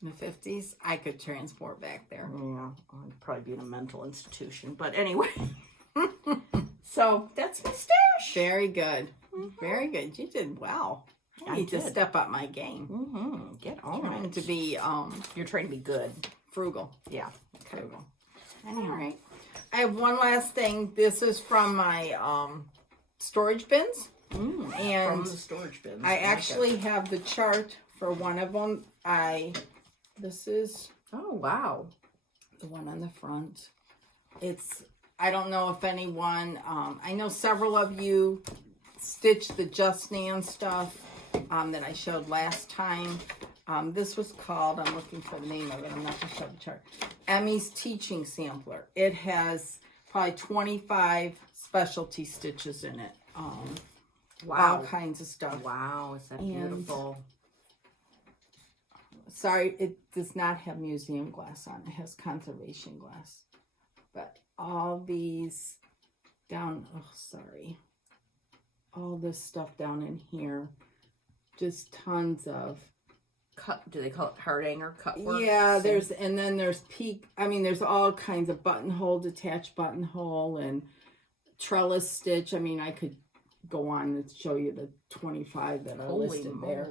In the 50s, I could transport back there. Yeah, I'd probably be in a mental institution. But anyway. So, that's my stash. Very good. Mm-hmm. Very good. You did well. I need to step up my game. Mm-hmm. Get on trying it. To be, you're trying to be good. Frugal. Yeah. Okay. Frugal. All right. I have one last thing. This is from my storage bins. And from the storage bins. I actually have the chart for one of them. This is... Oh, wow. The one on the front. I don't know if anyone... I know several of you stitched the Just Nan stuff that I showed last time. This was called, I'm looking for the name of it, I'm not going to show the chart, Emmy's Teaching Sampler. It has probably 25 specialty stitches in it. Wow. All kinds of stuff. Wow, is that beautiful. Sorry, it does not have museum glass on. It has conservation glass. But all these down, all this stuff down in here, just tons of do they call it heart hanger cut work? Yeah, there's there's all kinds of buttonhole, detached buttonhole, and trellis stitch. I mean, I could go on and show you the 25 that are listed there.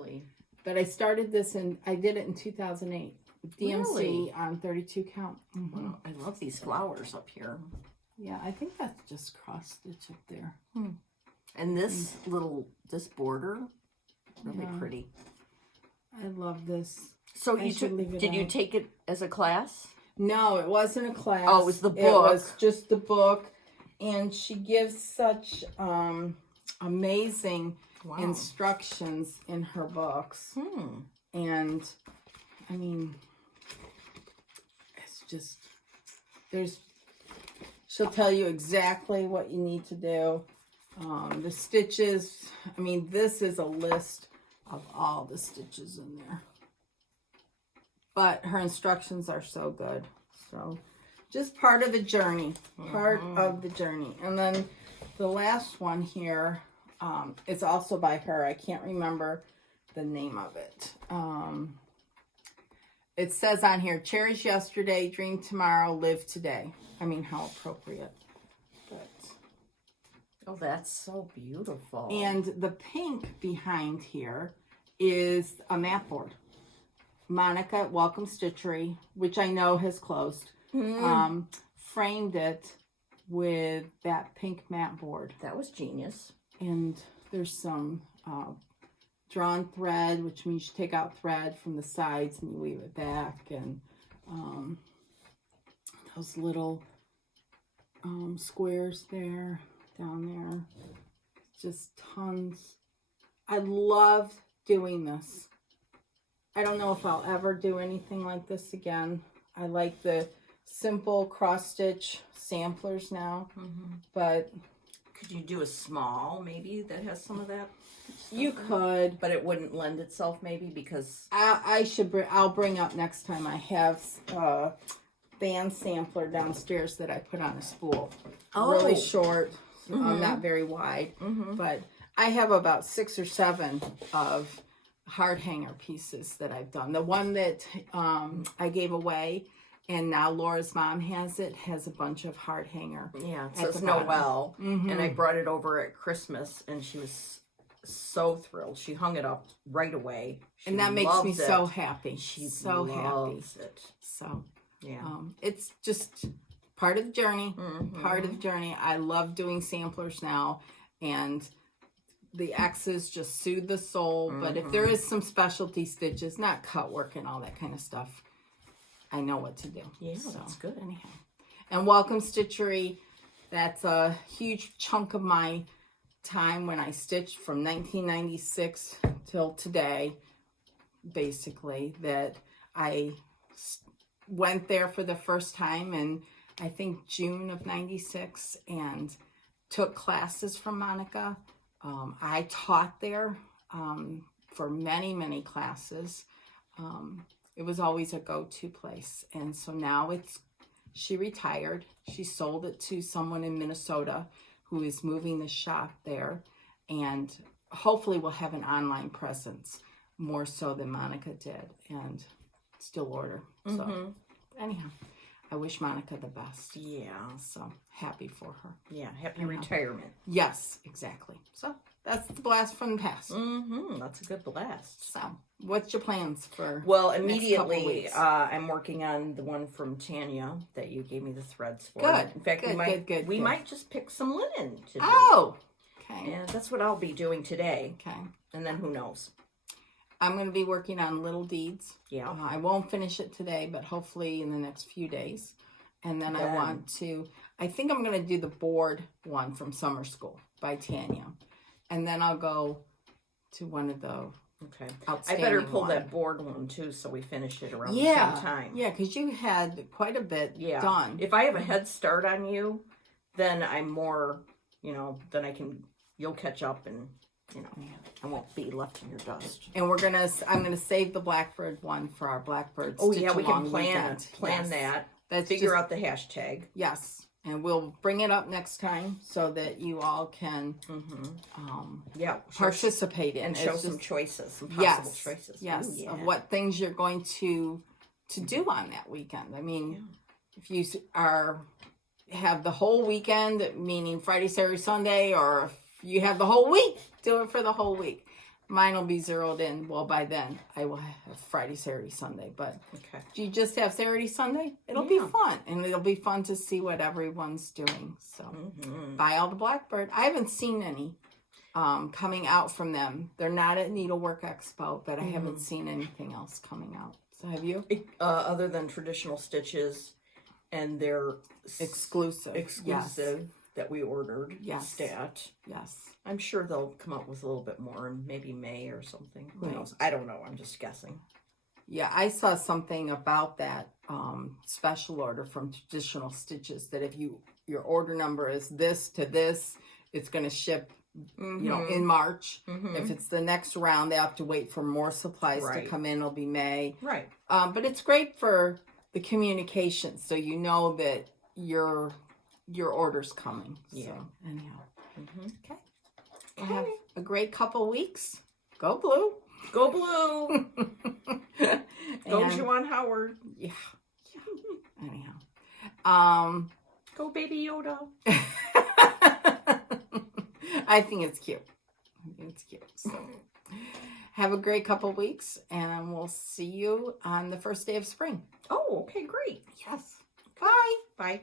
But I started this I did it in 2008. DMC on 32 count. Mm-hmm. Wow, I love these flowers up here. Yeah, I think that's just cross stitch up there. And this this border, really pretty. I love this. So did you take it as a class? No, it wasn't a class. Oh, it was the book. It was just the book. And she gives such amazing instructions in her books. And, I mean, it's just, she'll tell you exactly what you need to do. The stitches, I mean, this is a list of all the stitches in there. But her instructions are so good. So, just part of the journey. Part of the journey. And then the last one here, it's also by her. I can't remember the name of it. It says on here, cherish yesterday, dream tomorrow, live today. I mean, how appropriate. But, oh, that's so beautiful. And the pink behind here is a mat board. Monica at Welcome Stitchery, which I know has closed, framed it with that pink mat board. That was genius. And there's some drawn thread, which means you take out thread from the sides and you weave it back, and those little squares there, down there, just tons. I love doing this. I don't know if I'll ever do anything like this again. I like the simple cross stitch samplers now, but could you do a small maybe that has some of that? You could, but it wouldn't lend itself maybe because I'll bring up next time. I have a band sampler downstairs that I put on a spool. Really short, not very wide, but I have about 6 or 7 of hard hanger pieces that I've done. The one that I gave away, and now Laura's mom has a bunch of hard hanger. Yeah, it says Noel, and I brought it over at Christmas, and she was so thrilled. She hung it up right away. And that makes me so happy. She's so happy. It. So, yeah. It's just part of the journey. Part of the journey. I love doing samplers now, and the X's just soothe the soul. But if there is some specialty stitches, not cut work and all that kind of stuff, I know what to do. Yeah, so, that's good. Anyhow. And Welcome Stitchery, that's a huge chunk of my time when I stitched from 1996 till today, basically, that I went there for the first time in, I think, June of 96, and took classes from Monica. I taught there for many, many classes. It was always a go-to place. And so now she retired. She sold it to someone in Minnesota who is moving the shop there. And hopefully we'll have an online presence more so than Monica did, and still order. So anyhow, I wish Monica the best. Yeah. So happy for her. Yeah, happy retirement. Yes, exactly. So that's the blast from the past. That's a good blast. So what's your plans for immediately I'm working on the one from Tanya that you gave me the threads for. Good. In fact, we might just pick some linen to do. Oh, okay. And that's what I'll be doing today. Okay. And then who knows? I'm going to be working on Little Deeds. Yeah. I won't finish it today, but hopefully in the next few days. And then I think I'm going to do the board one from summer school by Tanya. And then I'll go to one of the I better pull that board one too, so we finish it around the same time. Yeah, because you had quite a bit done. If I have a head start on you, then I'm more, then you'll catch up, and I won't be left in your dust. And I'm gonna save the Blackbird one for our Blackbird. Oh yeah, we can plan that. Let's figure out the hashtag. Yes, and we'll bring it up next time so that you all can participate in and show some choices, some possible choices. Yes, of what things you're going to do on that weekend. I mean, if you have the whole weekend, meaning Friday, Saturday, Sunday, or if you have the whole week, do it for the whole week. Mine will be zeroed in. Well, by then, I will have Friday, Saturday, Sunday. But if you just have Saturday, Sunday, it'll be fun. And it'll be fun to see what everyone's doing. So, buy all the Blackbird. I haven't seen any coming out from them. They're not at Needlework Expo, but I haven't seen anything else coming out. So, have you? Other than traditional stitches and their exclusive that we ordered. Stat. Yes. I'm sure they'll come up with a little bit more in maybe May or something. Who knows? I don't know. I'm just guessing. Yeah, I saw something about that special order from Traditional Stitches that if your order number is this to this, it's going to ship, in March. If it's the next round, they have to wait for more supplies to come in. It'll be May. Right. But it's great for the communication, so you know that your order's coming. Yeah. So, anyhow. Okay. Have a great couple weeks. Go Blue. Go Blue. Go Juwan Howard. Yeah. Anyhow. Go Baby Yoda. I think it's cute. So, have a great couple weeks, and we'll see you on the first day of spring. Oh, okay, great. Yes. Bye. Bye.